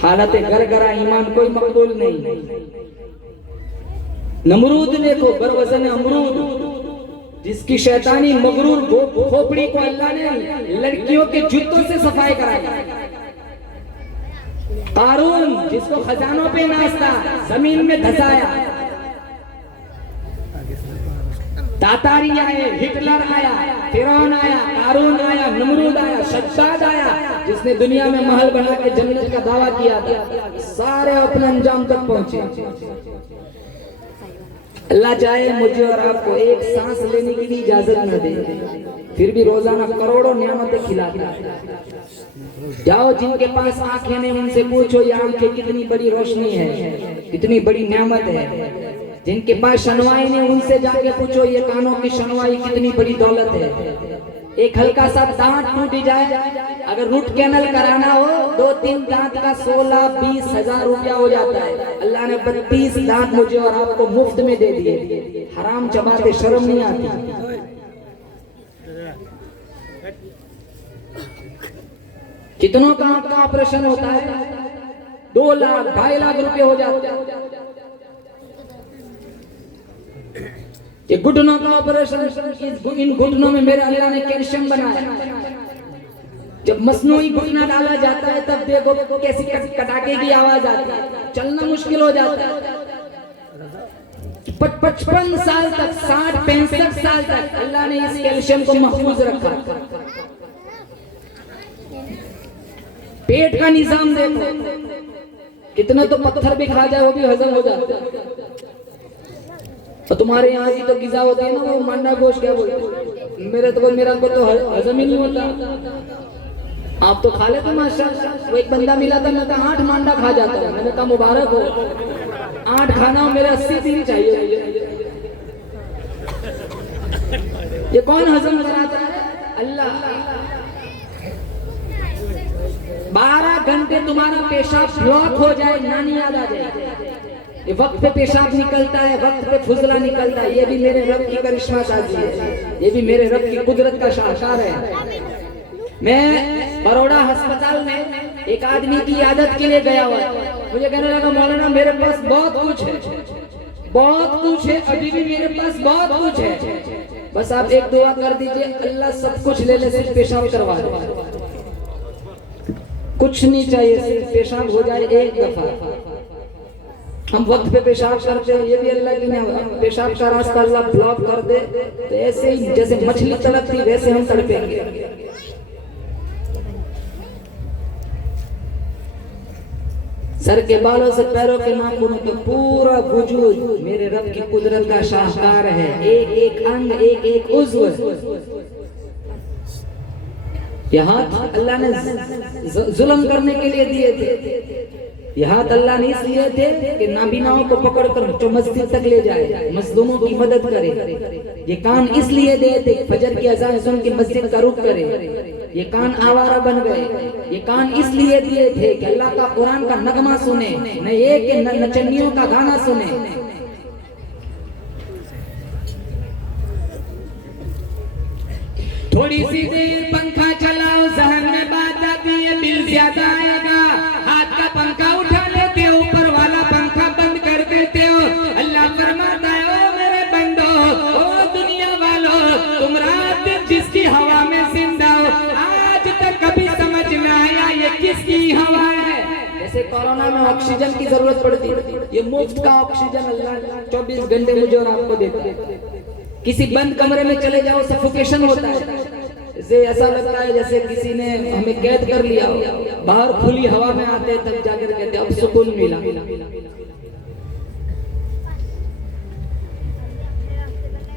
हालत गरगरा ईमान कोई मकबूल नहीं। नमरूद देखो, बरवज़न अमरूद, जिसकी शैतानी मगरूर खोपड़ी को अल्लाह ने लड़कियों के जूतों से सफाई कराई। कारून जिसको खजानों पे नाचता, जमीन में धसाया। तातारी आए, हिटलर आया, फिरौन आया, कारून आया, नमरूद आया, शद्दाद आया, जिसने दुनिया में महल बना के जन्नत का दावा किया था, सारे अपने अंजाम तक पहुंचे। अल्लाह चाहे मुझे और आपको एक सांस लेने की भी इजाजत न दे, फिर भी रोजाना करोड़ों नियामतें खिलाता है। जाओ जिनके पास आंखें नहीं उनसे पूछो ये आंखें कितनी बड़ी रोशनी है, कितनी बड़ी नियामत है। जिनके पास शनवाई नहीं उनसे जाके पूछो ये कानों की शनवाई कितनी बड़ी दौलत है। एक हल्का सा दांत टूट जाए, अगर रूट कैनल कराना हो 2-3 दांत का 16-20 हजार रुपया हो जाता है। अल्लाह ने 32 दांत मुझे और आपको मुफ्त में दे दिए। हराम चबाते शर्म नहीं आती। कितनों का आंख का ऑपरेशन होता है, 2 लाख 2.5 लाख रुपए हो जाते हैं। ये घुटनों का ऑपरेशन, इन घुटनों में मेरे अल्लाह ने कैल्शियम बनाया। जब मसनूई घुटना डाला जाता है तब देखो कैसी कटाके की आवाज आती है, चलना मुश्किल हो जाता है। 55 साल तक, 60-65 साल तक अल्लाह ने इस कैल्शियम को महफूज रखा। पेट का निजाम देखो, कितने तो पत्थर भी खा जाए वो भी हजम हो जाता है। तो तुम्हारे यहाँ की तो गिजा होती है ना, वो मंडा गोश्त क्या बोलते, मेरा को तो हजम ही नहीं होता। आप तो खा लेते माशाल्लाह। वो एक बंदा मिला था, मैं कहा 8 मंडा खा जाता है। मैंने कहा मुबारक हो, 8 खाना हो, मेरे 80 दिन चाहिए। ये कौन हजम कराता है? अल्लाह। 12 घंटे तुम्हारा पेशाब ब्लॉक हो जाए, नानी याद आ जाए। ये वक्त पे पेशाब निकलता है, वक्त पे फुजला निकलता है, ये भी मेरे रब की करिश्मा साजी है, ये भी मेरे रब की कुदरत का शाहकार है। मैं बड़ौदा अस्पताल में एक आदमी की इयादत के लिए गया हुआ, मुझे कहने लगा मौलाना मेरे पास बहुत कुछ है, बहुत कुछ है, अभी भी मेरे पास बहुत कुछ है, बस आप एक दुआ कर दीजिए, अल्लाह सब कुछ ले ले, सिर्फ पेशाब करवा दो। कुछ नहीं चाहिए, सिर्फ पेशाब हो जाए एक दफा। हम वक्त पे पेशाब करते हैं, ये भी अल्लाह की नेमत। पेशाब का रास्ता अल्लाह ब्लॉक कर दे तो ऐसे ही जैसे मछली तड़पती वैसे हम तड़पेंगे। सर के बालों से पैरों के नाखूनों तक पूरा वजूद मेरे रब की कुदरत का शाहकार है। एक एक अंग, एक एक उज़्व। ये हाथ अल्लाह ने जुल्म करने के लिए दिए थे। ये हाथ अल्लाह ने इसलिए थे कि नाबीनाओं को पकड़कर जो मस्जिद तक ले जाए, मजलूमों की मदद करे। ये कान इसलिए दिए थे फजर की अज़ान सुन के मस्जिद का रुख करे। ये कान आवारा बन गए। ये कान इसलिए दिए थे कि अल्लाह का कुरान का नगमा सुने, न ये कि नचनियों का गाना सुने। थोड़ी सी देर पंखा चलाओ, जहन में बात आती है बिल ज्यादा आएगा। हाथ का पंखा उठा लेते हो, ऊपर वाला पंखा बंद कर देते हो। अल्लाह फरमाता है ओ मेरे बंदो, ओ दुनिया वालों, तुम रात दिन जिसकी हवा में जिंदा हो, आज तक कभी समझ में आया ये किसकी हवा है? जैसे कोरोना में ऑक्सीजन की जरूरत पड़ती, ये मुफ्त का ऑक्सीजन अल्लाह 24 घंटे मुझे और आपको देता है। किसी बंद कमरे में चले जाओ, सफोकेशन होता है। इसे ऐसा लगता है जैसे किसी ने हमें कैद कर लिया हो। बाहर खुली हवा में आते तब जाकर कहते अब सुकून मिला।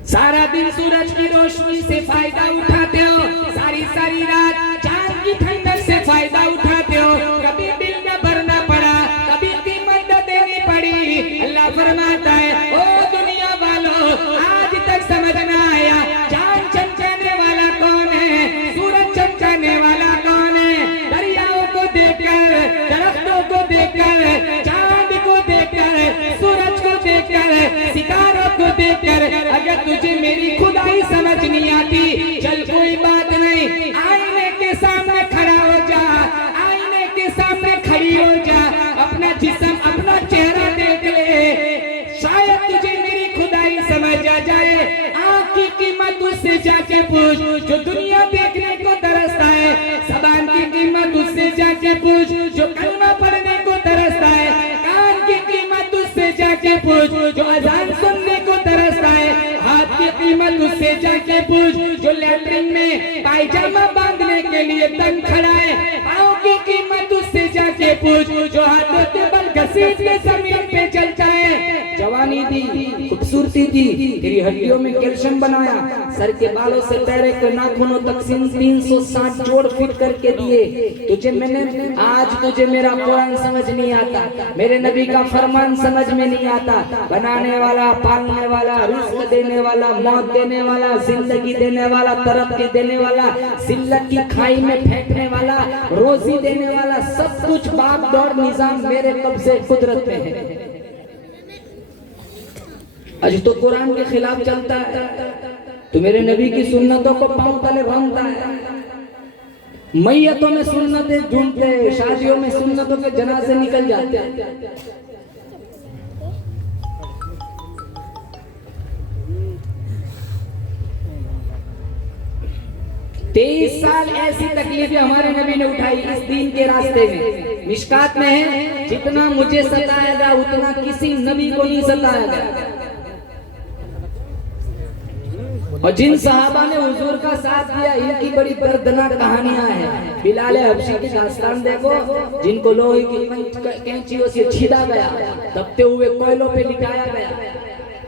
सारा दिन सूरज की रोशनी से फायदा उठाते हो, सारी सारी रात चांद की ठंडक से फायदा उठाते हो। कभी बिल न भरना पड़ा, कभी कीमत देनी पड़ी। अल्लाह फरमाता है ओ दुनिया वालों, आज तक समझ न आया चांद चमकाने वाला कौन है, सूरज चमकाने वाला कौन है? दरियाओं को देखकर, दरख्तों को देखकर, चांद को देखकर, सूरज को देखकर, सितारों को देखकर अगर तुझे मेरी खुदाई समझ नहीं आती, चल कोई बात नहीं, आईने के सामने खड़ा हो जा, आईने के सामने खड़ी हो जा, अपना जिस्म, अपना चेहरा देख ले, शायद तुझे मेरी खुदाई समझ आ जाए। आँख की कीमत उससे जाके पूछ जो दुनिया देखने को तरसता है, ज़बान की कीमत उससे जाके पूछ जो कलमा पढ़ने को तरसता है, कान की कीमत उससे जाके पूछ जो अजान सुनने को तरसता है, हाथ की कीमत उससे जाके पूछ जो लैट्रिन में पायजामा बांधने के लिए तंग खड़ा है, पाँव की कीमत उससे जाके पूछ जो हाथों के बल घसीट के जमीन पे चलता है। जवानी दी, खूबसूरती दी, तेरी हड्डियों में कैल्शियम बनाया, सर के बालों से पैर के नाखूनों तक 360 जोड़ फिट करके दिए तुझे मैंने। आज तुझे मेरा कुरान समझ नहीं आता, मेरे नबी का फरमान समझ में नहीं आता। बनाने वाला, पालने वाला, रिस्क देने वाला, मौत देने वाला, जिंदगी देने वाला, तरक्की देने वाला, जिल्लत की खाई में फेंकने वाला, रोजी देने वाला, सब कुछ बाप दौड़ निजाम मेरे कब्जे कुदरत में है। आज तो कुरान के खिलाफ चलता है, तो मेरे नबी की सुन्नतों को पांव तले बांधता है। मैयतों में सुन्नतें ढूंढते हैं, शादियों में सुन्नतों के जनाजे निकल जाते हैं। 23 साल ऐसी तकलीफें हमारे नबी ने उठाई इस दीन के रास्ते में। मिशकात में है, जितना मुझे सताया गया उतना किसी नबी को नहीं सताया गया। और जिन सहाबा ने हुजूर का साथ दिया, इनकी बड़ी दर्दनाक कहानियां हैं। बिलाल हबशी की दास्तान देखो, जिनको लोहे की कैंचियों से छीदा गया, दबते हुए कोयलों पे लिटाया गया,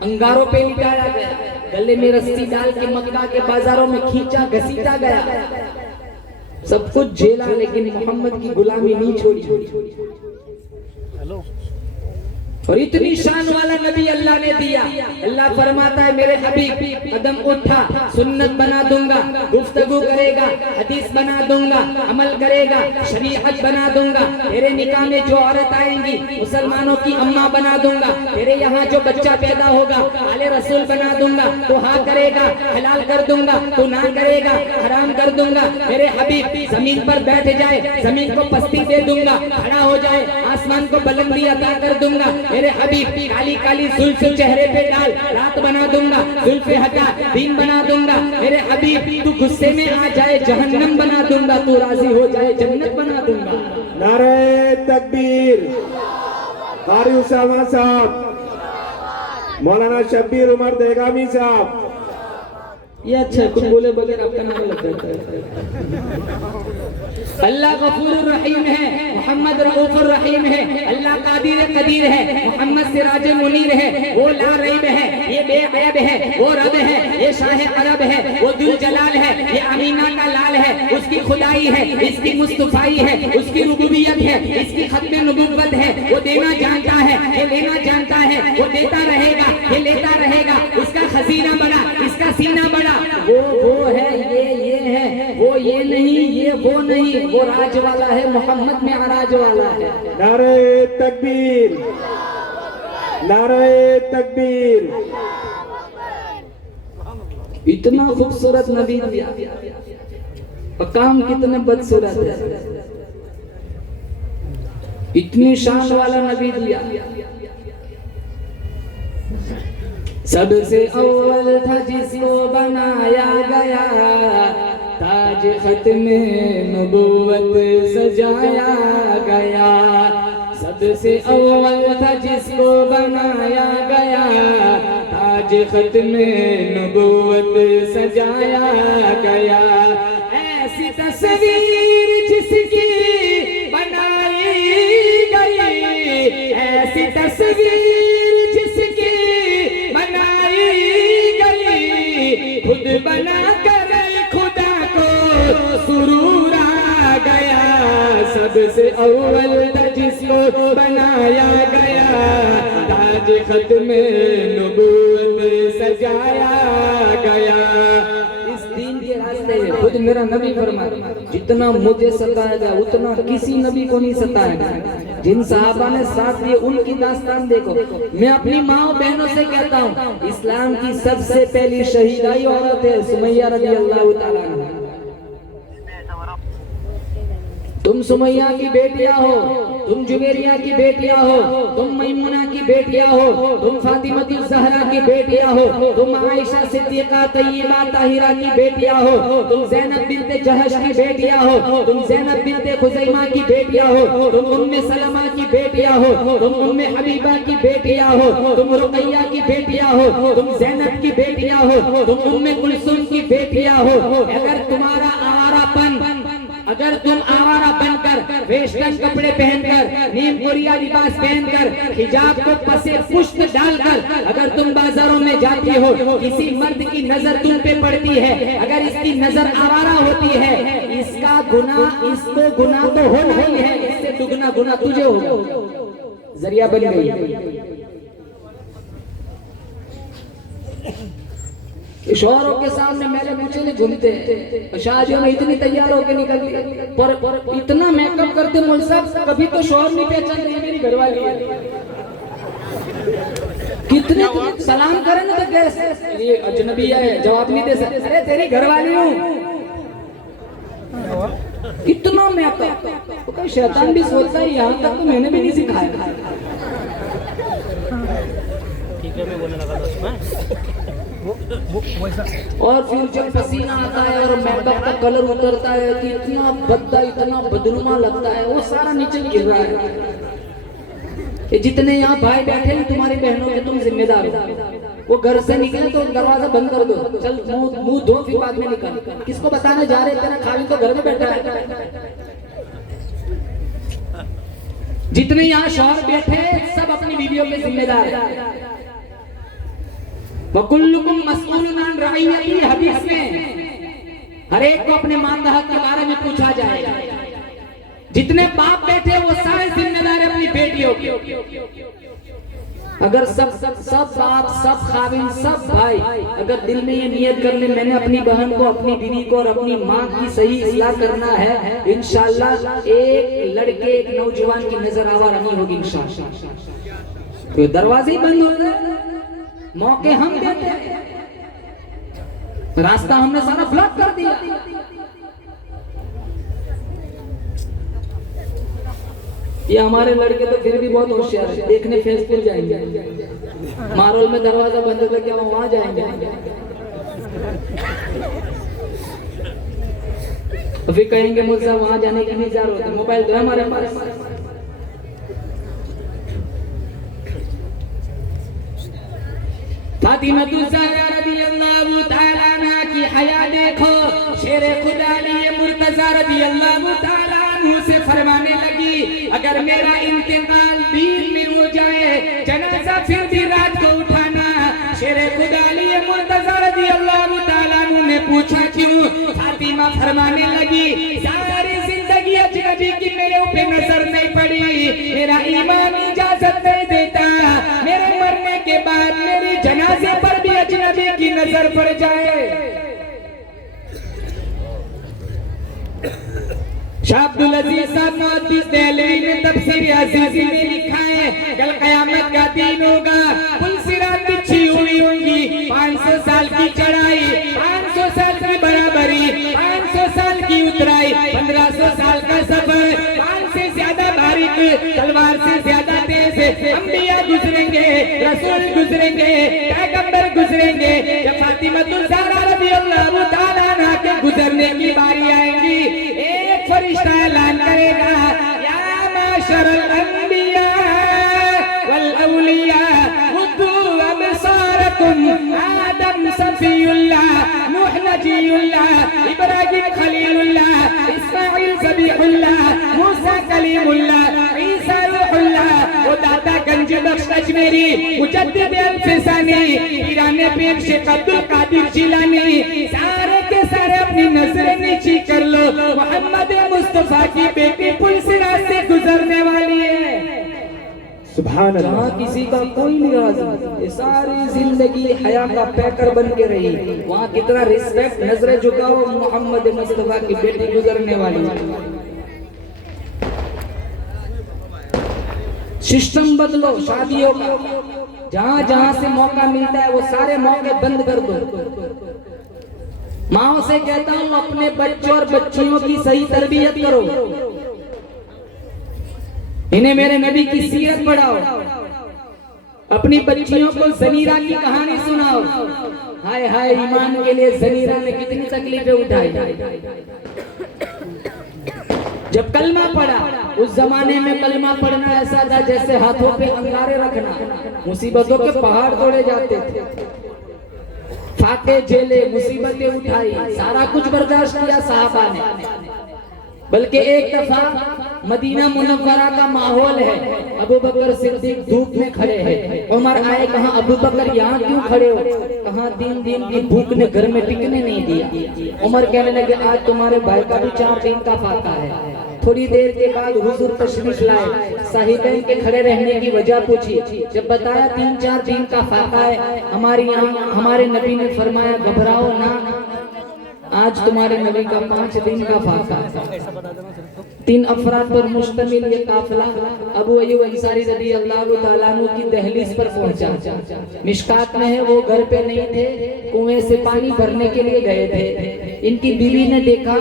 अंगारों पे लिटाया गया, गले में रस्सी डाल के मक्का के बाजारों में खींचा घसीटा गया, सब कुछ झेला, लेकिन मोहम्मद की गुलामी नहीं छोड़ी। और इतनी शान वाला नबी अल्लाह ने दिया। अल्लाह फरमाता है मेरे हबीब कदम उठा, सुन्नत बना दूंगा, गुफ्तगू करेगा, हदीस बना दूंगा, अमल करेगा, शरीयत बना दूंगा। तेरे निकाह में जो औरत आएंगी मुसलमानों की अम्मा बना दूंगा। तेरे यहाँ जो बच्चा पैदा होगा आले रसूल बना दूंगा। तो हाँ करेगा हलाल कर दूंगा, तो ना करेगा हराम कर दूंगा। मेरे हबीब जमीन पर बैठ जाए, जमीन को पस्ती दे दूंगा, खड़ा हो जाए आसमान को बुलंदी अता कर दूंगा। मेरे हबीब काली काली जुल्फ चेहरे पे डाल, रात बना दूंगा, जुल्फे हटा दिन बना दूंगा। मेरे हबीब तू गुस्से में आ जाए जहन्नम बना दूंगा, तू राजी हो जाए जन्नत बना दूंगा। कारी उसामा साहब, मौलाना शब्बीर उमर देगामी साहब। ये अच्छा है, कुछ बोले बगैर आपका नाम लग जाता है। अल्लाह गफूर रहीम है, मोहम्मद रऊफुर रहीम है, अल्लाह कादिर कदीर है, मोहम्मद सिराज मुनीर है, वो ला रैब है, ये बेअयब है, वो रब है, ये शाह अरब है, वो दुल जलाल है, ये अमीना का लाल है, उसकी खुदाई है, इसकी मुस्तफाई है, उसकी रुबूबियत है, इसकी खत्म नबुव्वत है, वो देना जानता है, ये लेना जानता है, वो देता रहेगा, ये लेता रहेगा, उसका खजीना बड़ा, इसका सीना बड़ा, वो है, ये है, वो ये नहीं, ये वो नहीं, वो राज वाला है, मोहम्मद में आराज वाला है। नारे तकबीर, नारे तकबीर। इतना खूबसूरत नबी दिया और काम कितने बदसूरत है। इतनी शान वाला नबी दिया। सबसे अव्वल था जिसको बनाया गया, ताज खत्मे नबूवत सजाया गया। सबसे अव्वल था जिसको बनाया गया, ताज खत्मे नबूवत सजाया गया। ऐसी तस्वीर जिसकी बनाई गई, ऐसी तस्वीर जिसकी बनाई गई, खुद बना कर खुदा को सुरूर आ गया। सबसे अव्वल था जिसको बनाया गया, ताज खत्मे नबूवत सजाया गया। इस दीन के रास्ते में खुद मेरा नबी फरमाता, जितना मुझे सताएगा उतना किसी नबी को नहीं सताएगा। जिन सहाबा ने साथ दिए उनकी दास्तान देखो। मैं अपनी माँ और बहनों से कहता हूँ, इस्लाम की सबसे पहली शहीदाई औरत है सुमैया रज़ी अल्लाह तआला अन्हा। तुम सुमैया की बेटियां हो, तुम जुवेरिया की बेटियां हो, तुम मैमुना की बेटियां हो, तुम फातिमतुल ज़हरा की बेटियां हो, तुम आयशा सिद्दीका तय्यबा ताहिरा की बेटियां हो, तुम ज़ैनब बिन्ते जहश की बेटियां हो, तुम ज़ैनब बिन्ते खुज़ैमा की बेटियां हो, तुम उम्मे सलमा की बेटियां हो, तुम उम्मे हबीबा की बेटियां हो, तुम रुक़ैया की बेटियां हो, तुम ज़ैनब की बेटियां हो, तुम उम्मे कुलसूम की बेटियां हो। अगर तुम्हारा आवारापन, अगर तुम आवारा बनकर वेस्टर्न कपड़े पहनकर, नीम कोरिया लिबास पहनकर, हिजाब को पसे पुष्ट डालकर अगर तुम बाजारों में जाती हो, किसी मर्द की नजर तुम पे पड़ती है, अगर इसकी नजर आवारा होती है, इसका गुनाह, इसको गुनाह तो होना ही है, इससे दुगना गुनाह तुझे होगा। जरिया बन गई। शौहरों के सामने मेले मुझे नहीं घूमते, शादियों में इतनी तैयार होके निकलती, पर इतना मेकअप करते मौलवी साहब, कभी तो शौहर नहीं पहचान रही मेरी घरवाली है। कितने सलाम करें ना तो कैसे ये अजनबी है, जवाब नहीं दे सकते, अरे तेरी घरवाली हूँ। कितना मेकअप, तो शैतान भी सोचता है यहाँ तक तो मैंने भी नहीं सिखाया। और फिर जब पसीना आता है और मेकअप का कलर उतरता है कि इतना भद्दा, इतना बदनुमा लगता है, वो सारा नीचे गिर रहा है। कि जितने यहाँ भाई बैठे हैं तुम्हारी बहनों के, तुम जिम्मेदार हो। वो घर से निकले तो दरवाजा बंद कर दो, चल मुंह धो फिर बाद में निकल। किसको बताने जा रहे तेरा खाली तो घर में बैठा है। जितने यहाँ शौहर बैठे सब अपनी बीवियों के जिम्मेदार है। वकुल्लुकुम मस्ऊलुन अन रइयतिही, हदीस में हर एक को अपने मातहत के बारे में पूछा जाएगा। जितने बाप बैठे वो सारे जिम्मेदार है अपनी बेटियों के। अगर सब बाप, सब खाविन, सब भाई अगर दिल में ये नियत कर ले, मैंने अपनी बहन को, अपनी बीवी को और अपनी माँ की सही इस्लाह करना है, इंशाअल्लाह एक लड़के, एक नौजवान की नजर आवारा नहीं होगी इंशाअल्लाह। तो दरवाजे ही बंद हो गए, मौके हम देते हैं, रास्ता हमने सारा ब्लॉक कर दिया। ये हमारे लड़के तो फिर भी बहुत होशियार है, देखने फेसबुक जाएंगे, मारोल में दरवाजा बंद करके हम वहां जाएंगे, तो फिर कहेंगे मुझसे वहां जाने की नहीं जा रहे, मोबाइल तो हमारे पास। फातिमा ज़हरा रज़ियल्लाहु ताला अन्हा की हया देखो। शेरे खुदा अली मुर्तज़ा रज़ियल्लाहु ताला अन्हु से फरमाने लगी, अगर मेरा इंतकाल दिन में हो जाए, जनाजा फिर भी रात को उठाना। शेरे खुदा अली मुर्तज़ा रज़ियल्लाहु ताला अन्हु ने पूछा क्यों? फातिमा फरमाने लगी, सारी जिंदगी अजनबी की मेरे ऊपर नजर नहीं पड़ी, मेरा ईमान इजाजत नहीं देता मेरे मरने के बाद मेरे जनाजे पर भी अजनबी की नजर पड़ जाए। शाह अब्दुल अजीज साहब मुहद्दिस देहलवी ने तफसीर अज़ीज़ी में लिखा है, कल क़यामत का दिन होगा, पुल सिरात बिछी हुई होंगी, 500 साल की चढ़ाई, 500 साल की बराबरी, 500 साल की उतराई, 1500 साल का सफर, बाल से ज्यादा बारीक, तलवार से ज्यादा तेज, अंबिया गुजरेंगे, रसूल गुजरेंगे, पैगंबर गुजरेंगे। जब फातिमा ज़हरा रज़ियल्लाहु ताला अन्हा के गुजरने की बारी आएगी, एक फरिश्ता ऐलान करेगा, या माशरल अंबिया वल औलिया उद्दू अबसारकुम, आदम सफीउल्लाह, नूह नजीउल्लाह, इब्राहीम खलीलुल्लाह, इस्माइल ज़बीहुल्लाह, मूसा कलीमुल्लाह, ईसा रूहुल्लाह, वो दाता गंज बख्श अजमेरी, मुजद्दिद अल-फिसानी, ईरान पीर शेख अब्दुल कादिर जिलानी, सारे के सारे अपनी नजरें नीची कर लो, मोहम्मद मुस्तफा की बेटी पुल सिरात से गुजरने वाली है। सुभान अल्लाह। जहाँ किसी का कोई लिहाज नहीं, सारी जिंदगी हया का पैकर बन के रही, वहाँ कितना रिस्पेक्ट, नजरें झुकाओ, मोहम्मद मुस्तफा की बेटी गुजरने वाली है। सिस्टम बदलो शादियों का, जहाँ जहाँ से मौका मिलता है वो सारे मौके बंद कर दो। माओ से कहता हूँ अपने बच्चों और बच्चियों की सही तरबियत करो, इन्हें मेरे नबी की सीरत पढ़ाओ, अपनी बच्चियों को ज़नीरा की कहानी सुनाओ। हाय हाय, ईमान के लिए ज़नीरा ने कितनी तकलीफें उठाई। जब कलमा पढ़ा, उस जमाने में कलमा पढ़ना ऐसा था जैसे हाथों पे अंगारे रखना, मुसीबतों के पहाड़ तोड़े जाते थे, फाके झेले, मुसीबतें उठाई, सारा कुछ बर्दाश्त किया साहबा ने। बल्कि एक दफा मदीना मुनव्वरा का माहौल है, अबू बकर सिद्दीक धूप में खड़े हैं, उमर आए, कहा अबू बकर यहाँ क्यों खड़े हो? कहा दिन दिन की भूख ने घर में टिकने नहीं दिया। उमर कहने लगे, आज तुम्हारे भाई का भी 4 दिन का फाका है। थोड़ी देर के बाद हुजूर तशरीफ लाए, साहिबैन के खड़े रहने की वजह पूछी, जब बताया 3-4 दिन का फाका है, हमारे नबी ने फरमाया, घबराओ ना, आज तुम्हारे नबी का 5 दिन का फाका है। 3 अफराद पर मुश्तमिल ये काफिला अबू अय्यूब अंसारी रज़ियल्लाहु ताला अन्हु की दहलीज पर पहुंचा। मिशकात में है, वो घर पे नहीं थे, कुएं से पानी भरने के लिए गए थे। इनकी बीवी ने देखा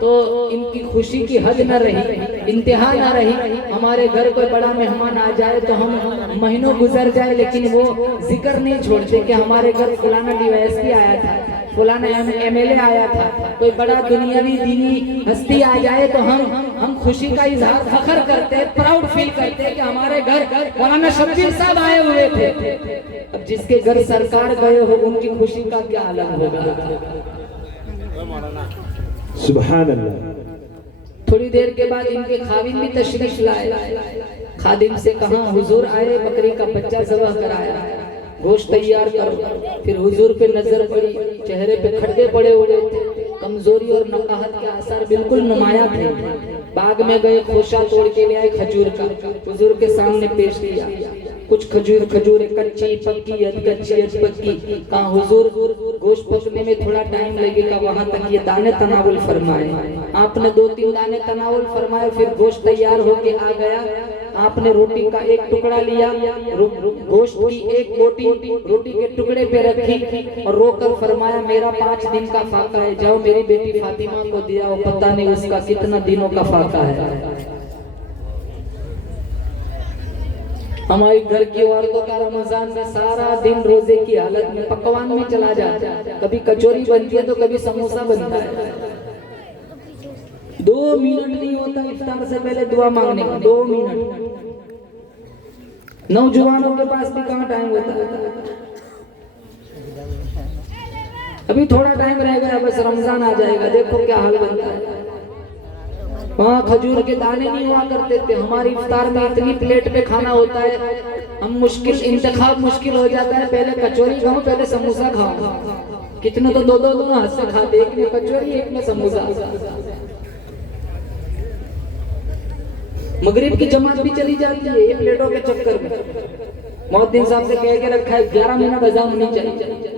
तो इनकी खुशी की हद न रही, इंतहा न रही। हमारे घर कोई बड़ा मेहमान आ जाए तो हम महीनों गुजर जाए, लेकिन वो जिक्र नहीं छोड़ते कि हमारे घर फलाना डीवाईएसपी आया था, फलाना एमएलए आया था, कोई बड़ा दुनियावी दीनी हस्ती आ जाए तो हम खुशी का इजहार फख्र करते, प्राउड फील करते कि हमारे घर मौलाना शब्बीर साहब आए हुए थे। अब जिसके घर सरकार गए हो, उनकी खुशी का क्या आलम होगा। सुभान अल्लाह। थोड़ी देर के बाद इनके खाविन भी तशरीफ लाए। खादिम से कहा, हुजूर आए, बकरी का बच्चा ज़बह कराया, गोश्त तैयार करो। फिर हुजूर पे नजर पड़ी, चेहरे पे खड्डे पड़े हुए थे, कमजोरी और नकाहत के आसार बिल्कुल नुमाया थे। बाग में गए, खोशा तोड़ के ले आए खजूर का, हुजूर के सामने पेश किया। कुछ खजूर कच्ची पक्की, अधकच्ची अधपक्की। कहा हुजूर, गोश्त पकने में थोड़ा टाइम लगेगा, वहां तक ये दाने तनावुल फरमाए। आपने 2-3 दाने तनावुल फरमाए, फिर गोश्त तैयार होके आ गया। आपने रोटी का एक टुकड़ा लिया, गोश्त की एक बोटी रोटी के टुकड़े पे रखी और रोकर फरमाया, मेरा 5 दिन का फाका है, जाओ मेरी बेटी फातिमा को दिया, वो पता नहीं उसका कितना दिनों का फाका है। हमारी घर की औरतों का रमजान में सारा दिन रोजे की हालत में पकवान में चला जाता है। कभी कचौरी बनती है तो कभी समोसा बनता है। 2 मिनट नहीं होता इफ्तार से पहले दुआ मांगने का, 2 मिनट। नौजवानों के पास भी कहाँ टाइम होता है। अभी थोड़ा टाइम रह गया, बस रमजान आ जाएगा, देखो क्या हाल बनता है। वहाँ खजूर के दाने नहीं हुआ करते थे, हमारी इफ्तार में इतनी प्लेट पे खाना होता है, हम मुश्किल इंतखाब मुश्किल हो जाता है, पहले कचौरी खाओ पहले समोसा खाओ। कितने तो दो हाथ से खाते, एक में कचौरी एक में समोसा। मगरिब की जमात भी चली जाती है ये प्लेटों के चक्कर में। मोहद्दिन साहब से कह के रखा है 11 मिनट अज़ान होनी चाहिए।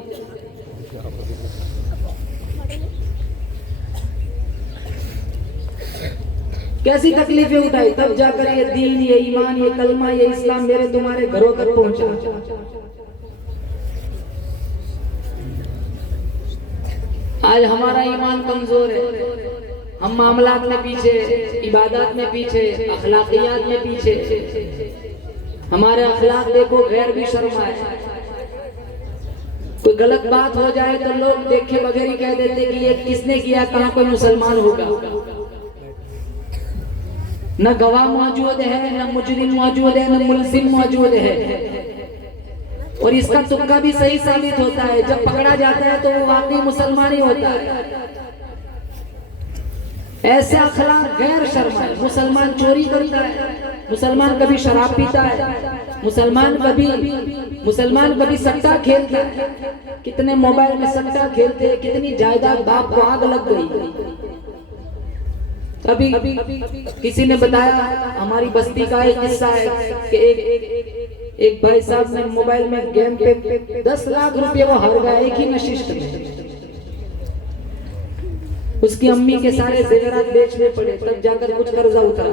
कैसी तकलीफें उठाई, तब जाकर ये दीन, ये ईमान, ये कलमा, ये इस्लाम मेरे तुम्हारे घरों तक पहुंचा। आज हमारा ईमान कमजोर है, हम मामलात में पीछे, इबादत में पीछे, अखलाकियात में पीछे। हमारे अखलाक देखो गैर भी शर्मा है। कोई गलत बात हो जाए तो लोग देखे बगैर ही कह देते कि ये किसने किया, कहाँ कोई मुसलमान होगा। न गवाह मौजूद है, न मुजरिम मौजूद है, न मुलजिम मौजूद है। और इसका तुक्का भी सही साबित होता है, जब पकड़ा जाता है तो वो वाकई मुसलमान ही होता है। ऐसे अखलाक गैर शर्मा है। मुसलमान चोरी करता है, मुसलमान कभी शराब पीता है, मुसलमान कभी सट्टा खेलता है। कितने मोबाइल में सट्टा खेलते हैं, कितनी जायदाद बाप को आग लग गई। अभी किसी ने बताया, हमारी बस्ती का एक किस्सा है कि एक भाई साहब ने मोबाइल में गेम पे 10 लाख रुपए वो हार गया एक ही नशिश में। उसकी अम्मी के सारे जेवरात बेचने पड़े, तब जाकर कुछ कर्जा उतरा।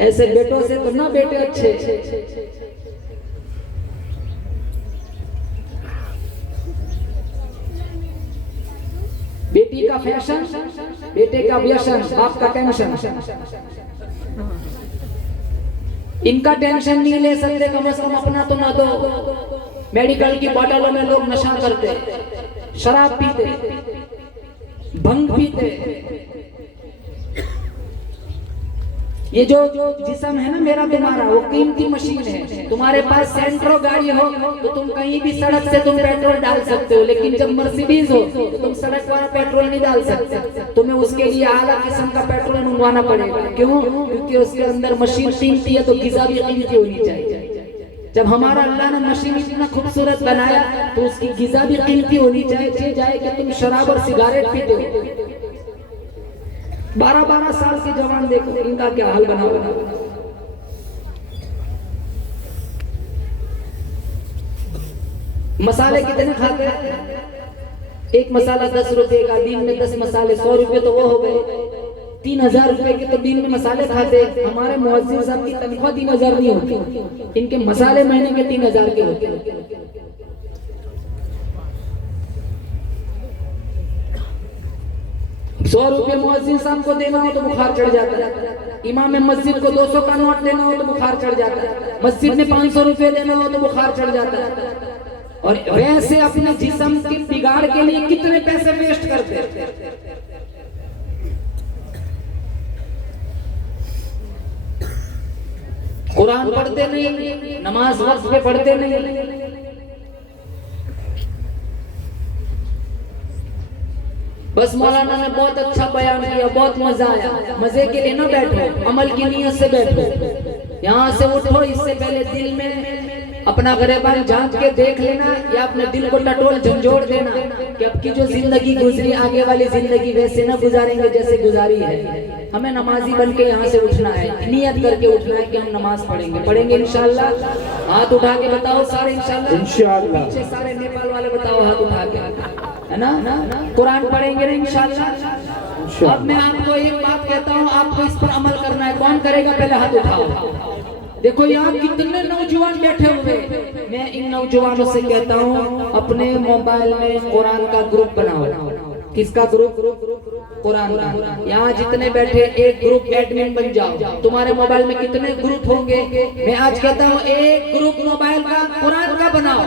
ऐसे बेटों से तो ना बेटे अच्छे। बेटी का फैशन, बेटे का व्यसन, बाप का टेंशन। इनका टेंशन नहीं ले सकते, कम से कम अपना तो ना दो। मेडिकल की बोतलों में लोग नशा करते, शराब पीते, भंग पीते। ये जो जिस्म है ना मेरा तुम्हारा, वो कीमती मशीन है। तुम्हारे पास सेंट्रो गाड़ी हो तो तुम कहीं भी सड़क से तुम पेट्रोल डाल सकते हो, लेकिन जब मर्सिडीज हो तो तुम सड़क वाला पेट्रोल नहीं डाल सकते। तुम्हें उसके लिए आला किस्म का पेट्रोल मंगवाना पड़ेगा। क्यों? क्योंकि उसके अंदर मशीन कीमती है, तो गिजा भी कीमती होनी चाहिए। जब हमारा अल्लाह ने मशीन इतना खूबसूरत बनाया तो उसकी गिजा भी कीमती होनी चाहिए कि तुम शराब और सिगारेट पीते हो। 12-12 साल के जवान देखो इनका क्या हाल बना हुआ। मसाले कितने खाते हैं? एक मसाला 10 रुपए का, दिन में 10 मसाले 100 रुपए तो वो हो गए। 3000 रुपए के तो दिन में मसाले खाते। हमारे मुअज्जिन साहब की तनख्वाह 3000 नहीं होती, इनके मसाले महीने के 3000 के होते। ₹100 मुअज्जिन साहब को देना हो तो बुखार चढ़ जाता है। इमाम मस्जिद को 200 का नोट देना हो तो बुखार चढ़ जाता है। मस्जिद में 500 रुपए देना हो तो बुखार चढ़ जाता है। और वैसे अपने जिस्म के बिगाड़ के लिए कितने पैसे वेस्ट करते हैं। कुरान पढ़ते नहीं, नमाज वक्त पे पढ़ते नहीं। बस मौलाना ने बहुत अच्छा बयान किया, बहुत मजा आया। मजे के लिए ना बैठो, अमल की नीयत से बैठो। यहाँ से उठो, इससे पहले दिल में अपना गरेबान जांच के देख लेना, या अपने दिल को टटोल झंझोड़ देना कि अब की जो जिंदगी गुजरी, आगे वाली जिंदगी वैसे ना गुजारेंगे जैसे गुजारी है। हमें नमाजी बन के यहाँ से उठना है, नियत करके उठना है कि हम नमाज पढ़ेंगे इंशाल्लाह। हाथ उठा के बताओ सारे इंशाल्लाह। पीछे सारे नेपाल वाले बताओ हाथ उठा के, है ना? कुरान पढ़ेंगे ना इंशाल्लाह। अब मैं आपको एक बात कहता हूँ, आपको इस पर अमल करना है। कौन करेगा? पहले हाथ उठाओ। देखो यहाँ कितने नौजवान बैठे हुए। मैं इन नौजवानों से कहता हूँ, अपने मोबाइल में कुरान का ग्रुप बनाओ। किसका ग्रुप? कुरान का। यहाँ जितने बैठे एक ग्रुप एडमिन बन जाओ। तुम्हारे मोबाइल में कितने ग्रुप होंगे? मैं आज कहता हूँ एक ग्रुप मोबाइल का कुरान का बनाओ।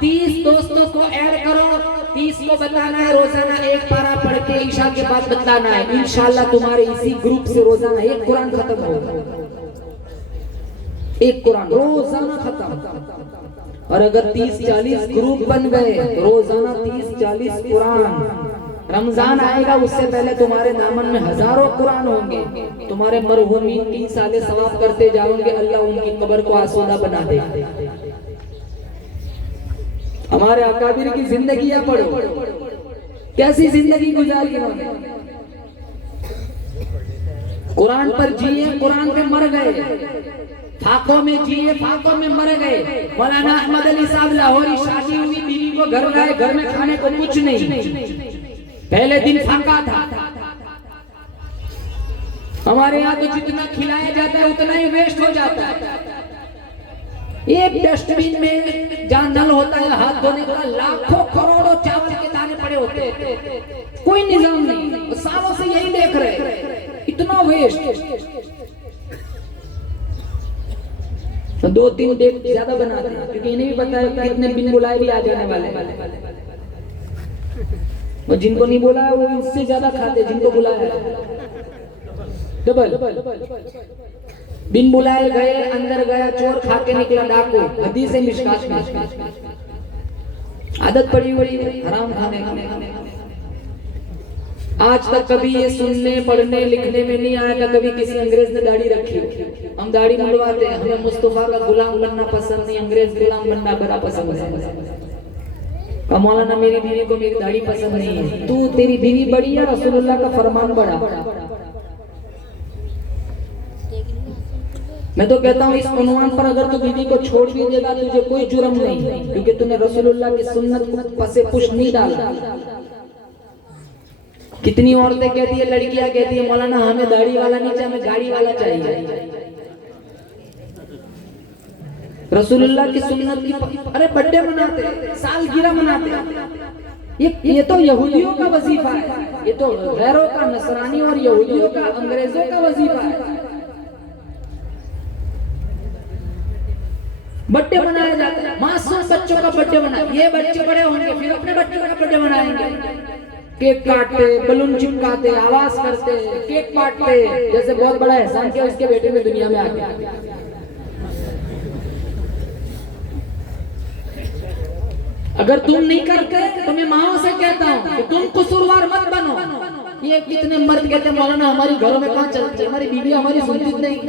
30 दोस्तों को ऐड करो, 30 को बताना है रोजाना एक पारा पढ़ के ईशा के बाद बताना है। इंशाल्लाह तुम्हारे इसी ग्रुप से रोजाना एक कुरान खत्म होगा। एक कुरान रोजाना खत्म। और अगर 30-40 ग्रुप बन गए, रोजाना 30-40 कुरान, रमजान आएगा उससे पहले तुम्हारे दामन में हजारों कुरान होंगे। तुम्हारे मरहूमीन 3 साल सवाब करते जाओगे, अल्लाह उनकी कब्र को आसूदा बना दे। हमारे अकाबिर की जिंदगियां पढ़ो, कैसी जिंदगी गुजारी उन्होंने। कुरान पर जिए, कुरान पे मर गए, फाकों में जिए, फाकों में मर गए। मौलाना अहमद अली साहब लाहौरी, शादी हुई, बीवी को घर लाए, घर में खाने को कुछ नहीं, पहले दिन फाका था। हमारे यहाँ तो जितना खिलाया जाता है उतना ही वेस्ट हो जाता है। एक डस्टबिन में जहाँ नल होता है हाथ धोने का, लाखों करोड़ों चावल के दाने पड़े होते हैं, कोई निजाम नहीं। सालों से यही देख रहे, इतना वेस्ट। तो 2-3 डेग ज्यादा बनाते हैं, क्योंकि इन्हें भी पता है कितने बिन बुलाए भी आ जाने वाले। और जिनको नहीं बोला है वो इससे ज्यादा खाते, जिनको बुलाया डबल। बिन बुलाए गए, अंदर गया चोर, खा के निकला डाकू। हदीस है मिशकात में, आदत पड़ी हुई हराम खाने की। आज तक कभी ये सुनने, पढ़ने, लिखने में नहीं आया था कभी किसी अंग्रेज ने दाढ़ी रखी। हम दाढ़ी मुंडवाते हैं, हमें मुस्तफा का गुलाम बनना पसंद नहीं, अंग्रेज गुलाम बनना बड़ा पसंद है। मौलाना मेरी बीवी को मेरी दाढ़ी पसंद नहीं है। तू, तेरी बीवी बड़ी है, रसूलुल्लाह का फरमान बड़ा। मैं तो कहता हूँ इस उन्वान पर अगर तू बीवी को छोड़ भी देगा तुझे कोई जुर्म नहीं, क्योंकि तूने रसूलुल्लाह की सुन्नत को पसे पुश नहीं डाला। कितनी औरतें कहती है, लड़कियां कहती है, मौलाना हमें दाढ़ी वाला नहीं चाहिए, हमें गाड़ी वाला चाहिए। रसूलुल्लाह की सुन्नत की, अरे बर्थडे मनाते, सालगिरह मनाते, ये तो यहूदियों का वजीफा है, ये तो गैरों का, नसरानी और यहूदियों का, अंग्रेजों का वजीफा है। बर्थडे मनाया जाता है, मासूम बच्चों का बर्थडे मनाए। ये बच्चे बड़े होंगे फिर अपने बच्चों का बर्थडे मनाएंगे, केक काटते, बलून चिपकाते, आवाज करते, केक काटते, जैसे बहुत बड़ा एहसान किया उसके बेटे में दुनिया में आ गया। अगर तुम नहीं करते तो मैं माओ से कहता हूँ कि तुम कसूरवार मत बनो। ये कितने मर्द कहते हैं मौलाना हमारी घरों में कहाँ चलती है, हमारी बीवी हमारी सुनती नहीं।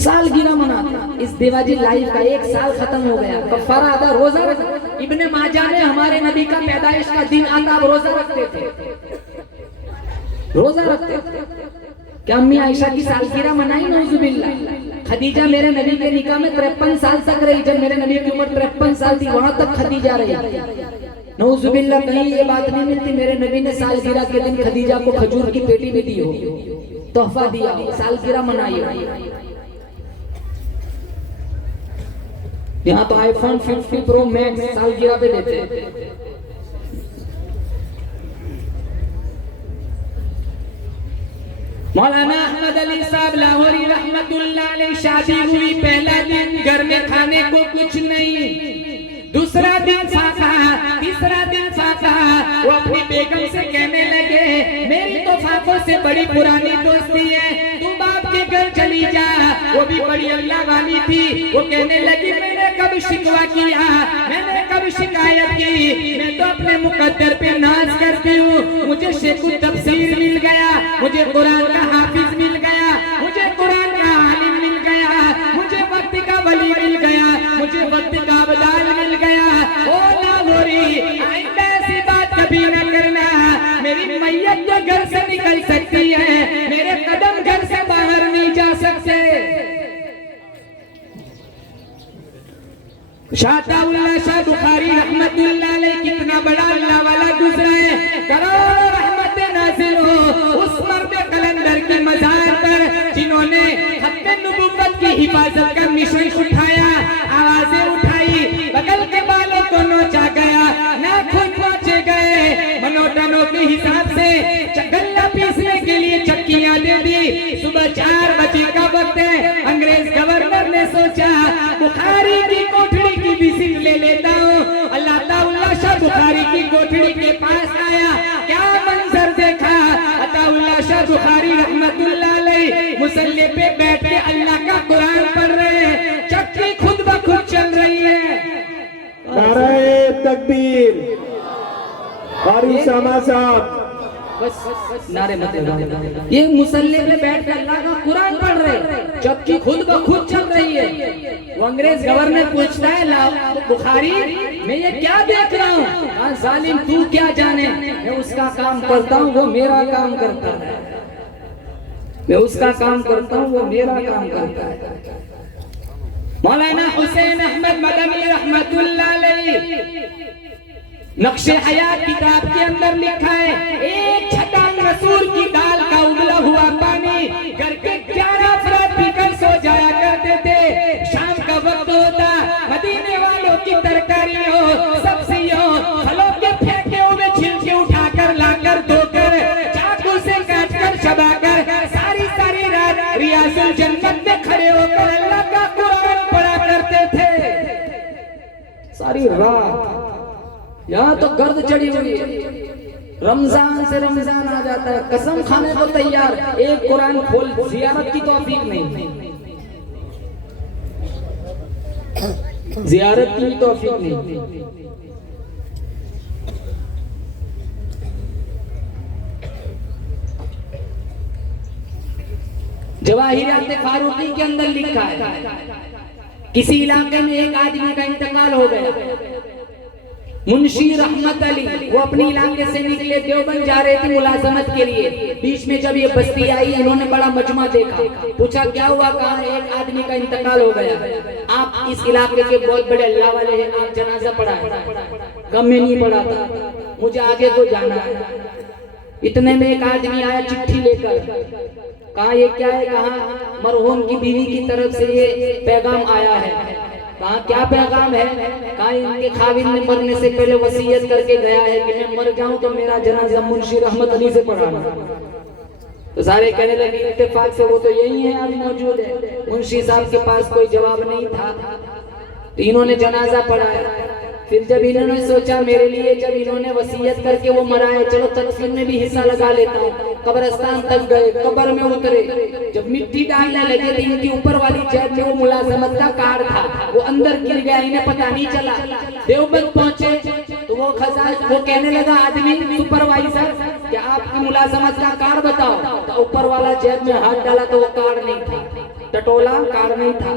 सालगिरह मनाते, इस देवाजी लाइफ का 1 साल खत्म हो गया, कफारा अदा, रोजा रखा। इब्ने माजा ने हमारे नबी का पैदाइश का दिन आता रोजा रखते थे, रोजा रखते थे। क्या अम्मी आयशा की सालगिरह मनाई? नौजुबिल्लाह। खदीजा मेरे नबी के निकाह में 53 साल तक रही, जब मेरे नबी की उम्र 53 साल थी वहां तक खदीजा रही। नौजुबिल्लाह, कहीं ये बात नहीं मिलती मेरे नबी ने सालगिरह के दिन खदीजा को खजूर की पेटी भी दी हो, तोहफा दिया हो, सालगिरह मनाई हो। यहाँ तो आईफोन 50 प्रो मैक्स सालगिरह पे देते हैं। मौलाना अहमद अली साहब लाहौरी रहमतुल्लाह अलैह, शादी हुई, पहला दिन घर में खाने को कुछ नहीं, दूसरा दिन फाका, तीसरा दिन फाका। वो अपनी बेगम से कहने लगे मेरी तो फाकों से बड़ी पुरानी दोस्ती है, तू बाप के घर चली जा। वो भी बड़ी अल्लाह वाली थी, वो कहने लगी मैंने कब शिकवा किया, मैंने कब शिकायत की, मैं तो अपने मुकद्दर पे नाज करती हूँ। मुझे शेखुल तफसीर मिल गया, मुझे कुरान का हाफिज मिल गया, मुझे कुरान का आलिम मिल गया, मुझे वक्त का वली मिल गया, मुझे वक्त का अबदाल मिल गया। ओ लाहौरी, आइंदा ऐसी बात कभी न करना, मेरी मैयत तो घर से निकल सकती है, मेरे कदम घर से बाहर नहीं जा सकते। शाहताउल्लाह शाह बुखारी रहमतुल्लाह अलैह कितना बड़ा अल्लाह वाला गुजरा है, करोड़ों रहमतें नाज़िल हो उस मर्द कलंदर की मज़ार पर जिन्होंने खत्मे नबुव्वत की हिफाजत का मिशन उठाया, आवाजें उठाई, बगल के बालों को नोचा गया, नाखून पहुंचे गए, मनोटनों के हिसाब से गल्ला पीसने के लिए चक्कियां दे दी। सुबह 4 बजे का वक्त है, अंग्रेज गवर्नर ने सोचा बुखारी की कोठड़ी की विजिट ले लेता हूँ। अल्लाह ताउल्लाह शाह बुखारी की कोठड़ी के पास आया, क्या मंजर देखा। अताउल्लाह शाह बुखारी रहमतुल्लाह अलैह मुसल्ले पे बैठ के अल्लाह का कुरान पढ़ रहे हैं, चक्की खुद ब खुद चल रही है। नारे तकबीर और उसामा साहब बस नारे मत लगाओ। ये मुसल्ले पे बैठ कर अल्लाह का कुरान पढ़ रहे, चक्की खुद ब खुद चल रही है। वो अंग्रेज गवर्नर पूछता है बुखारी मैं ये क्या देख रहा हूँ? जालिम तू क्या जाने, मैं उसका काम करता हूँ वो मेरा काम करता है, मैं उसका काम करता हूँ वो मेरा काम करता है। मौलाना हुसैन अहमद मदनी रहमतुल्लाह अलैह नक्शे हयात किताब के अंदर लिखा है, एक छटांग मसूर की दाल का उबला हुआ पानी घर के 11 अफराद पीकर सो जाया करते थे। शाम का वक्त होता, मदीने वालों की तरकारी हो, सब्जियों फलों के फेंके हुए छिलके उठाकर लाकर धोकर चाकू से काटकर चबाकर सारी सारी रात रियाजुल जन्नत में खड़े होकर अल्लाह का कुरान पढ़ा करते थे। सारी रात यहाँ तो गर्द चढ़ी हुई है, रमजान से रमजान आ जाता है, कसम खाने को तैयार, एक कुरान खोल जियारत की तौफीक नहीं, जियारत की तौफीक नहीं। जवाहिरात फारूकी के अंदर लिखा है, किसी इलाके में एक आदमी का इंतकाल हो गया। मुंशी रहमत अली वो अपने इलाके से निकले, देवबंद जा रहे थे मुलाजमत के लिए। बीच में जब ये बस्ती आई, इन्होंने बड़ा मजमा देखा, पूछा क्या हुआ? कहा एक आदमी का इंतकाल हो गया, आप इस इलाके के बहुत बड़े अल्लाह वाले हैं, आप जनाजा पढ़ाए। कम में नहीं पढ़ा था, मुझे आगे को जाना है। इतने में एक आदमी आया चिट्ठी लेकर, कहा ये क्या है? कहा मरहूम की बीवी की तरफ से ये पैगाम आया है। कहा क्या पैगाम है? कहा इनके खाविन ने मरने से पहले वसीयत करके गया है कि मैं मर जाऊं तो मेरा जनाजा मुंशी रहमत अली से पढ़ाना। तो सारे कहने लगे इत्तेफाक से वो तो यही है, आज मौजूद है। मुंशी साहब के पास कोई जवाब नहीं था, तो इन्होंने जनाजा पढ़ाया। फिर जब इन्होंने सोचा मेरे लिए जब इन्होंने वसीयत करके वो मराए, चलो तदफीन में भी हिस्सा लगा लेता हूँ। कब्रिस्तान तक गए, कब्र में उतरे, जब मिट्टी डालने लगे तो इनकी ऊपर वाली जेब में वो मुलाजमत का कार्ड था, वो अंदर गिर गया, इन्हें पता नहीं चला। देवबंद पहुंचे तो वो वो कहने लगा आदमी सुपरवाइजर कि आपकी मुलाजमत का कार्ड बताओ। तो ऊपर वाला जेब में हाथ डाला तो वो कार्ड नहीं था, टटोला कार्ड नहीं था।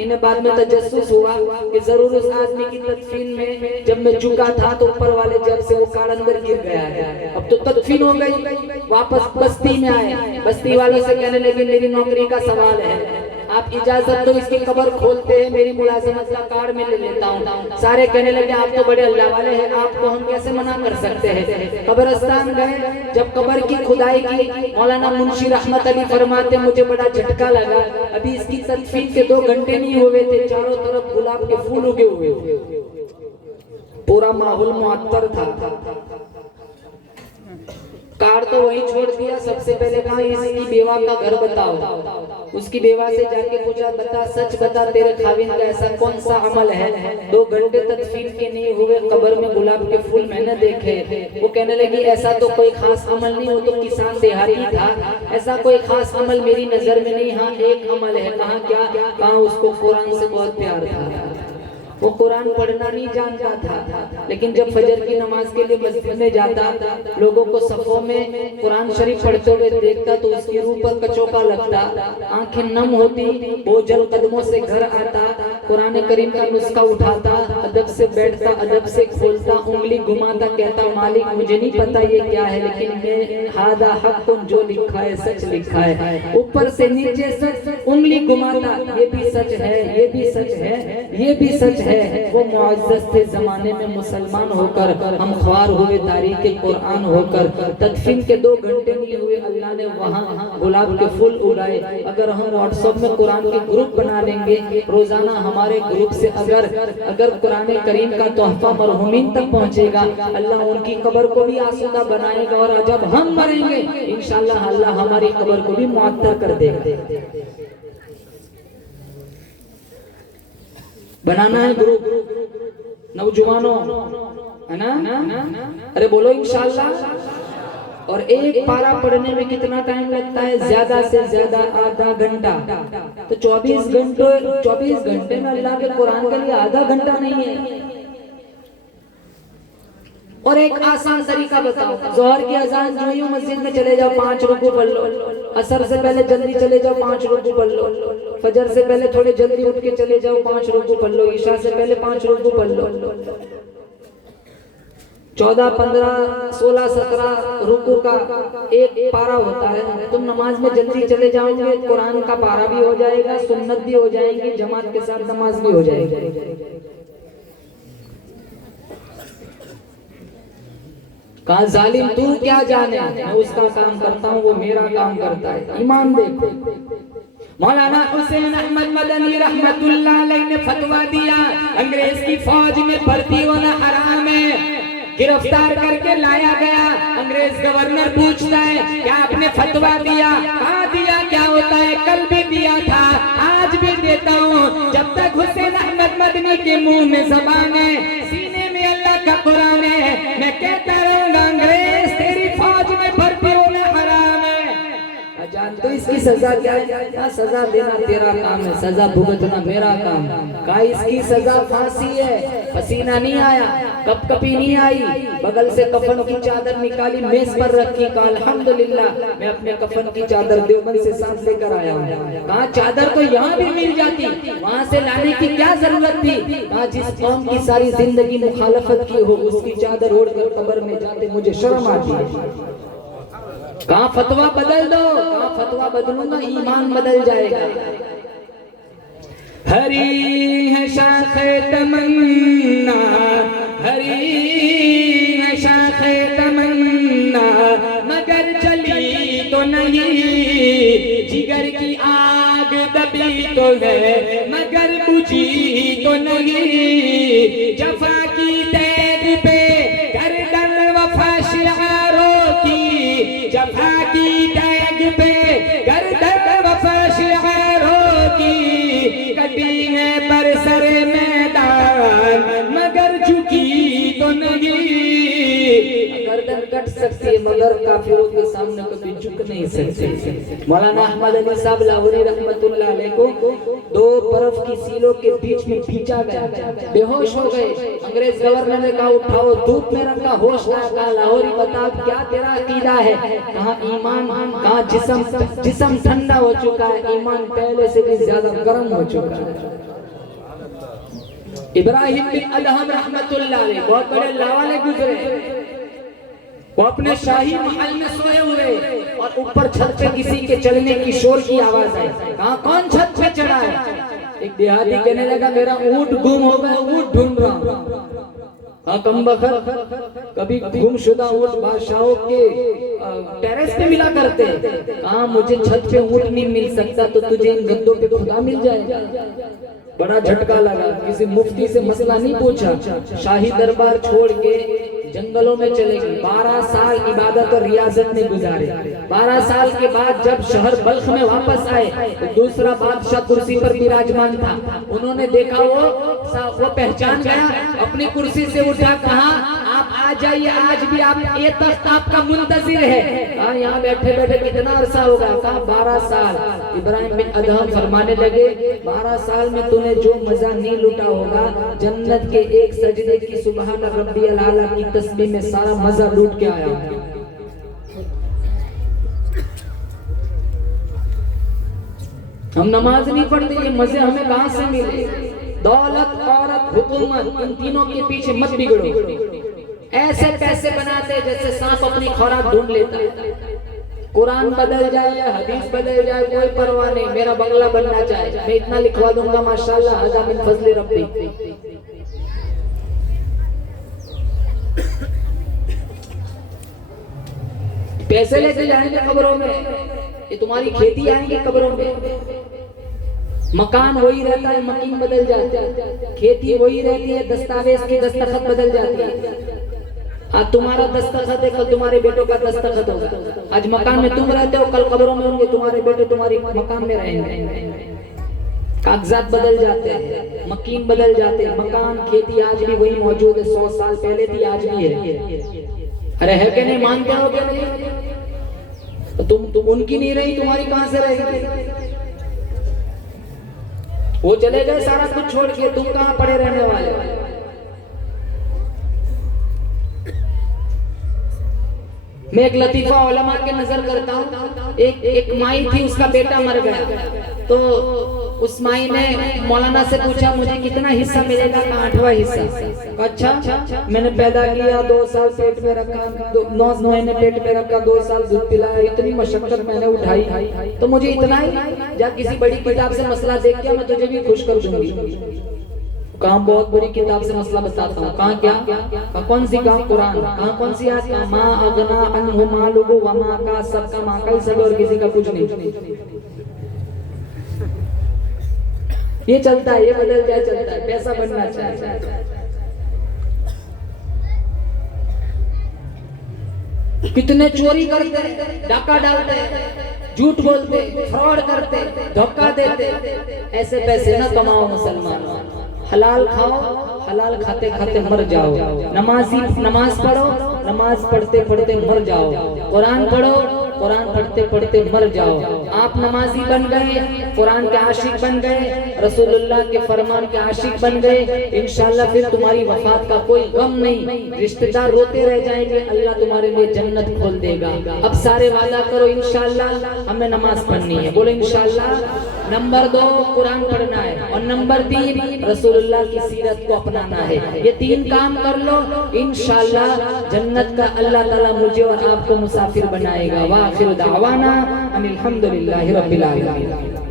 इन्हें बाद में तजस्सुस हुआ कि जरूर उस आदमी की तदफीन में जब मैं झुका था तो ऊपर वाले जेब से वो कार्ड अंदर गिर गया है। अब तो तदफीन हो गई, वापस बस्ती में आए, बस्ती वालों से कहने लगे मेरी नौकरी का सवाल है, आप इजाजत दो इसकी कब्र खोलते हैं, मेरी मुलाजमत का कार्ड में ले लेता हूँ। सारे कहने लगे आप तो बड़े अल्लाह वाले हैं, आपको हम कैसे मना कर सकते हैं। कब्रिस्तान गए, जब कब्र की खुदाई की, मौलाना मुंशी रहमत अली फरमाते मुझे बड़ा झटका लगा, अभी इसकी तदफीन के 2 घंटे नहीं हुए थे, चारों तरफ गुलाब के फूल उगे हुए, पूरा माहौल मुअत्तर था। कार तो वहीं छोड़ दिया, सबसे पहले कहा इसकी बेवा का घर बताओ। उसकी बेवा से जाके पूछा बता सच बता तेरे खाविन का ऐसा कौन सा अमल है 2 घंटे तदफीन के नहीं हुए कब्र में गुलाब के फूल मैंने देखे। वो कहने लगी ऐसा तो कोई खास अमल नहीं, वो तो किसान देहाती था, ऐसा कोई खास अमल मेरी नजर में नहीं। हाँ एक अमल है। कहा क्या? कहा उसको कुरान से बहुत प्यार था, वो कुरान पढ़ना नहीं जानता था, लेकिन जब फजर की नमाज के लिए मस्जिद में जाता, लोगों को सफों में कुरान शरीफ पढ़ते हुए देखता तो उसकी रूह पर कचौका लगता, आंखें नम होती, बोझल कदमों से घर आता, कुरान करीम का नुस्खा उठाता, अदब से बैठता, अदब से खोलता, उंगली घुमाता, कहता मालिक मुझे नहीं पता ये क्या है, लेकिन मैं हादा हक जो लिखा है सच लिखा है। ऊपर से नीचे सच, उंगली घुमाता, ये भी सच है, ये भी सच है, ये भी सच है। वो मुअज़्ज़ज़ थे जमाने में मुसलमान होकर, हम ख्वार हुए तारीख कुरान होकर। तदफीन के 2 घंटे नहीं हुए अल्लाह ने वहाँ गुलाब के फूल उगाए। अगर हम व्हाट्सएप में कुरान के ग्रुप बना लेंगे, रोजाना हमारे ग्रुप से अगर कुरान करीम का तोहफा मरहूमीन तक पहुँचेगा, अल्लाह उनकी कब्र को भी आसूदा बनाएगा, और जब हम मरेंगे इंशाअल्लाह अल्लाह हमारी कब्र को भी मुअत्तर कर देगा। बनाना है ग्रुप नौजवानों, है ना? अरे बोलो इंशाअल्लाह। और एक पारा पढ़ने में कितना टाइम लगता है? ज्यादा से ज्यादा आधा घंटा। तो 24 घंटे में अल्लाह के कुरान के लिए आधा घंटा नहीं है। और एक आसान तरीका बताओ, जोहर की अजान जो ही मस्जिद में चले जाओ 5 रुकू पढ़ लो, असर से पहले जल्दी चले जाओ 5 रुकू पढ़ लो, फजर से पहले थोड़े जल्दी उठ के चले जाओ 5 रुकू पढ़ लो, ईशा से पहले 5 रुकू पढ़ लो। 14, 15, 16, 17 रुकू का एक पारा होता है। तुम नमाज में जल्दी चले जाओगे, कुरान का पारा भी हो जाएगा, सुन्नत भी हो जाएगी, जमात के साथ नमाज भी हो जाएगी। कहा जालिम तू क्या जाने, मैं उसका काम करता हूँ, वो मेरा काम करता है। ईमान देखो, मौलाना हुसैन अहमद मदनी रहमतुल्लाह अलैह ने फतवा दिया अंग्रेज की फौज में भर्ती होना हराम है। गिरफ्तार करके लाया गया, अंग्रेज गवर्नर पूछता है क्या आपने फतवा दिया? हाँ दिया, क्या होता है? कल भी दिया था, आज भी देता हूँ। जब तक हुसैन अहमद मदनी के मुंह में ज़बान है, सीने में अल्लाह का कुरान है, मैं कहता रहूंगा अंग्रेज तेरी फौज में भर्ती होना हराम है। जानते हो इसकी सजा क्या है? सजा देना तेरा काम है, सजा भुगतना मेरा काम। का इसकी सजा फांसी है। पसीना नहीं आया, कपकपी नहीं आई, बगल से कफन की चादर निकाली, मेज पर रखी, कहा अल्हम्दुलिल्लाह मैं अपने कफन की चादर देवबंद से साथ लेकर आया हूँ। कहा चादर तो यहाँ भी मिल जाती, वहाँ से लाने की क्या जरूरत थी? कहा जिस कौम की सारी जिंदगी मुखालफत की हो उसकी चादर ओढ़कर कब्र में जाते मुझे शर्म आती है। कहा फतवा बदल दो, कहा फतवा बदलूंगा ईमान बदल जाएगा। हरी है शाखे तमन्ना, हरी है शाखे तमन्ना, मगर जली तो नहीं, जिगर की आग दबी तो है मगर बुझी तो नहीं। जफा की तैग पे गर्दन वफा शिआरों की, जफा की टैग पे गर्दन वफा शिआरों की, कटी है पर सरे मैदान मगर झुकी तो नहीं। गर्दन कट सकती है मगर काफिरों के सामने कभी झुक नहीं सकती। मौलाना अहमद अली साहब लाहौरी रहमतुल्लाह अलैह को 2 बर्फ की सीलों के बीच में खींचा गया, बेहोश हो गए। अंग्रेज गवर्नर ने कहा उठाओ, धूप में रखा, होश आया। कहा लाहौरी बता क्या तेरा अकीदा है? कहा ईमान, कहा जिस्म ठंडा हो चुका है, ईमान पहले से भी ज्यादा गर्म हो चुका है। इब्राहिम बिन अदहम रहमतुल्लाह अलैह बहुत बड़े लावाले गुजरे, वो अपने शाही महल में सोए हुए और ऊपर छत पे किसी के चलने की शोर की आवाज आई। कहा कौन छत पे चढ़ा है? एक देहाती कहने लगा मेरा ऊंट गुम हो गया, ऊंट ढूंढ रहा हूं। हाँ कमबख्त, कभी गुमशुदा ऊंट बादशाहों के टेरेस पे मिला करते। कहा मुझे छत पे ऊंट नहीं मिल सकता तो तुझे इन गद्दों पे खुदा मिल जाएगा। बड़ा झटका लगा, किसी मुफ्ती से मसला नहीं पूछा, शाही दरबार छोड़ के जंगलों में चले गए। 12 साल इबादत और रियाजत में गुजारे। 12 साल के बाद जब शहर बल्ख में वापस आए तो दूसरा बादशाह कुर्सी पर विराजमान था। उन्होंने देखा वो पहचान गया, अपनी कुर्सी से उठा, कहा आप आ जाइए, आज भी आप ये तख्त आपका मुंतजिर है। कहा यहाँ बैठे बैठे कितना अरसा होगा? कहा 12 साल। इब्राहिम बिन अदहम फरमाने लगे 12 साल में तूने जो मजा नहीं लूटा होगा, जन्नत के एक सजदे की सुबहान रब्बियल आला की तस्बीह में सारा मजा लूट के आया। हम नमाज नहीं पढ़ते, ये मजे हमें कहां से मिले? दौलत, औरत, हुकूमत, इन तीनों के पीछे मत बिगड़ो। ऐसे पैसे बनाते जैसे सांप अपनी खुराक ढूंढ लेता है। कुरान बदल जाए, हदीस बदल जाए, कोई परवाह नहीं। मेरा बंगला बनना चाहे, मैं इतना लिखवा दूंगा माशाल्लाह, हज़ा मिन फज़्ल रब्बी। पैसे लेके जाएंगे कब्रों में, ये तुम्हारी खेती आएंगे कब्रों में। मकान वही रहता है, मकीन बदल जाता है। खेती वही रहती है, दस्तावेज की दस्तखत बदल जाती है। आज तुम्हारा दस्तखत है, कल तुम्हारे बेटों का दस्तखत होगा। आज मकान में तुम रहते हो, कल कब्रों में होंगे तुम्हारे बेटे, तुम्हारी मकान में रहेंगे। कागजात बदल जाते हैं, मकीन बदल जाते हैं। मकान, खेती आज भी वही मौजूद है, 100 साल पहले थी, आज भी है। अरे है कि नहीं? मानते हो क्या नहीं? तुम उनकी नहीं रही, तुम्हारी कहां से रहेगी? वो चले गए सारा कुछ छोड़ के, तुम कहां पड़े रहने वाले? मैं एक लतीफा उलमा के नजर करता हूँ। एक माई थी, उसका बेटा मर गया, तो उस माई ने मौलाना से पूछा मुझे कितना हिस्सा मिलेगा? का 8वां हिस्सा। अच्छा, मैंने पैदा किया, 2 साल पेट में रखा, 9 महीने पेट में रखा, 2 साल दूध पिलाया, इतनी मशक्कत मैंने उठाई, तो मुझे इतना ही। जा किसी बड़ी किताब से मसला देख के मैं तुझे भी खुश कर दूंगी। कहाँ बहुत बड़ी किताब से मसला बताता हूँ। कहाँ क्या? कौन सी? कहाँ कुरान। कहाँ कौन सी आयत? माँ अगना अन्हु मालुहु व मा का, सबका माँ का ही सब और किसी का कुछ नहीं। ये चलता है, ये बदल जाए चलता है, पैसा बनना चाहिए। कितने चोरी करते, डाका डालते, झूठ बोलते, फ्रॉड करते, धोखा देते। ऐसे पैसे न कमाओ मुसलमान, हलाल खाओ, हलाल खाते खाते मर जाओ। नमाज पढ़ो, नमाज पढ़ते पढ़ते मर जाओ। कुरान पढ़ो, कुरान पढ़ते पढ़ते मर जाओ। आप नमाजी बन गए, कुरान के आशिक बन गए, रसूलुल्लाह के फरमान के आशिक बन गए, इंशाल्लाह फिर तुम्हारी वफात का कोई गम नहीं। रिश्तेदार रोते रह जाएंगे, अल्लाह तुम्हारे लिए जन्नत खोल देगा। अब सारे वादा करो इंशाल्लाह हमें नमाज पढ़नी है, बोलो इंशाल्लाह। नंबर 2 कुरान पढ़ना है, और नंबर 3 रसूलुल्लाह की सीरत को अपनाना है। ये 3 काम कर लो, इंशाल्लाह जन्नत का अल्लाह ताला मुझे और आपको मुसाफिर बनाएगा। वाखिर दावाना अनिल हम्दुलिल्लाहि रब्बिल आलमीन।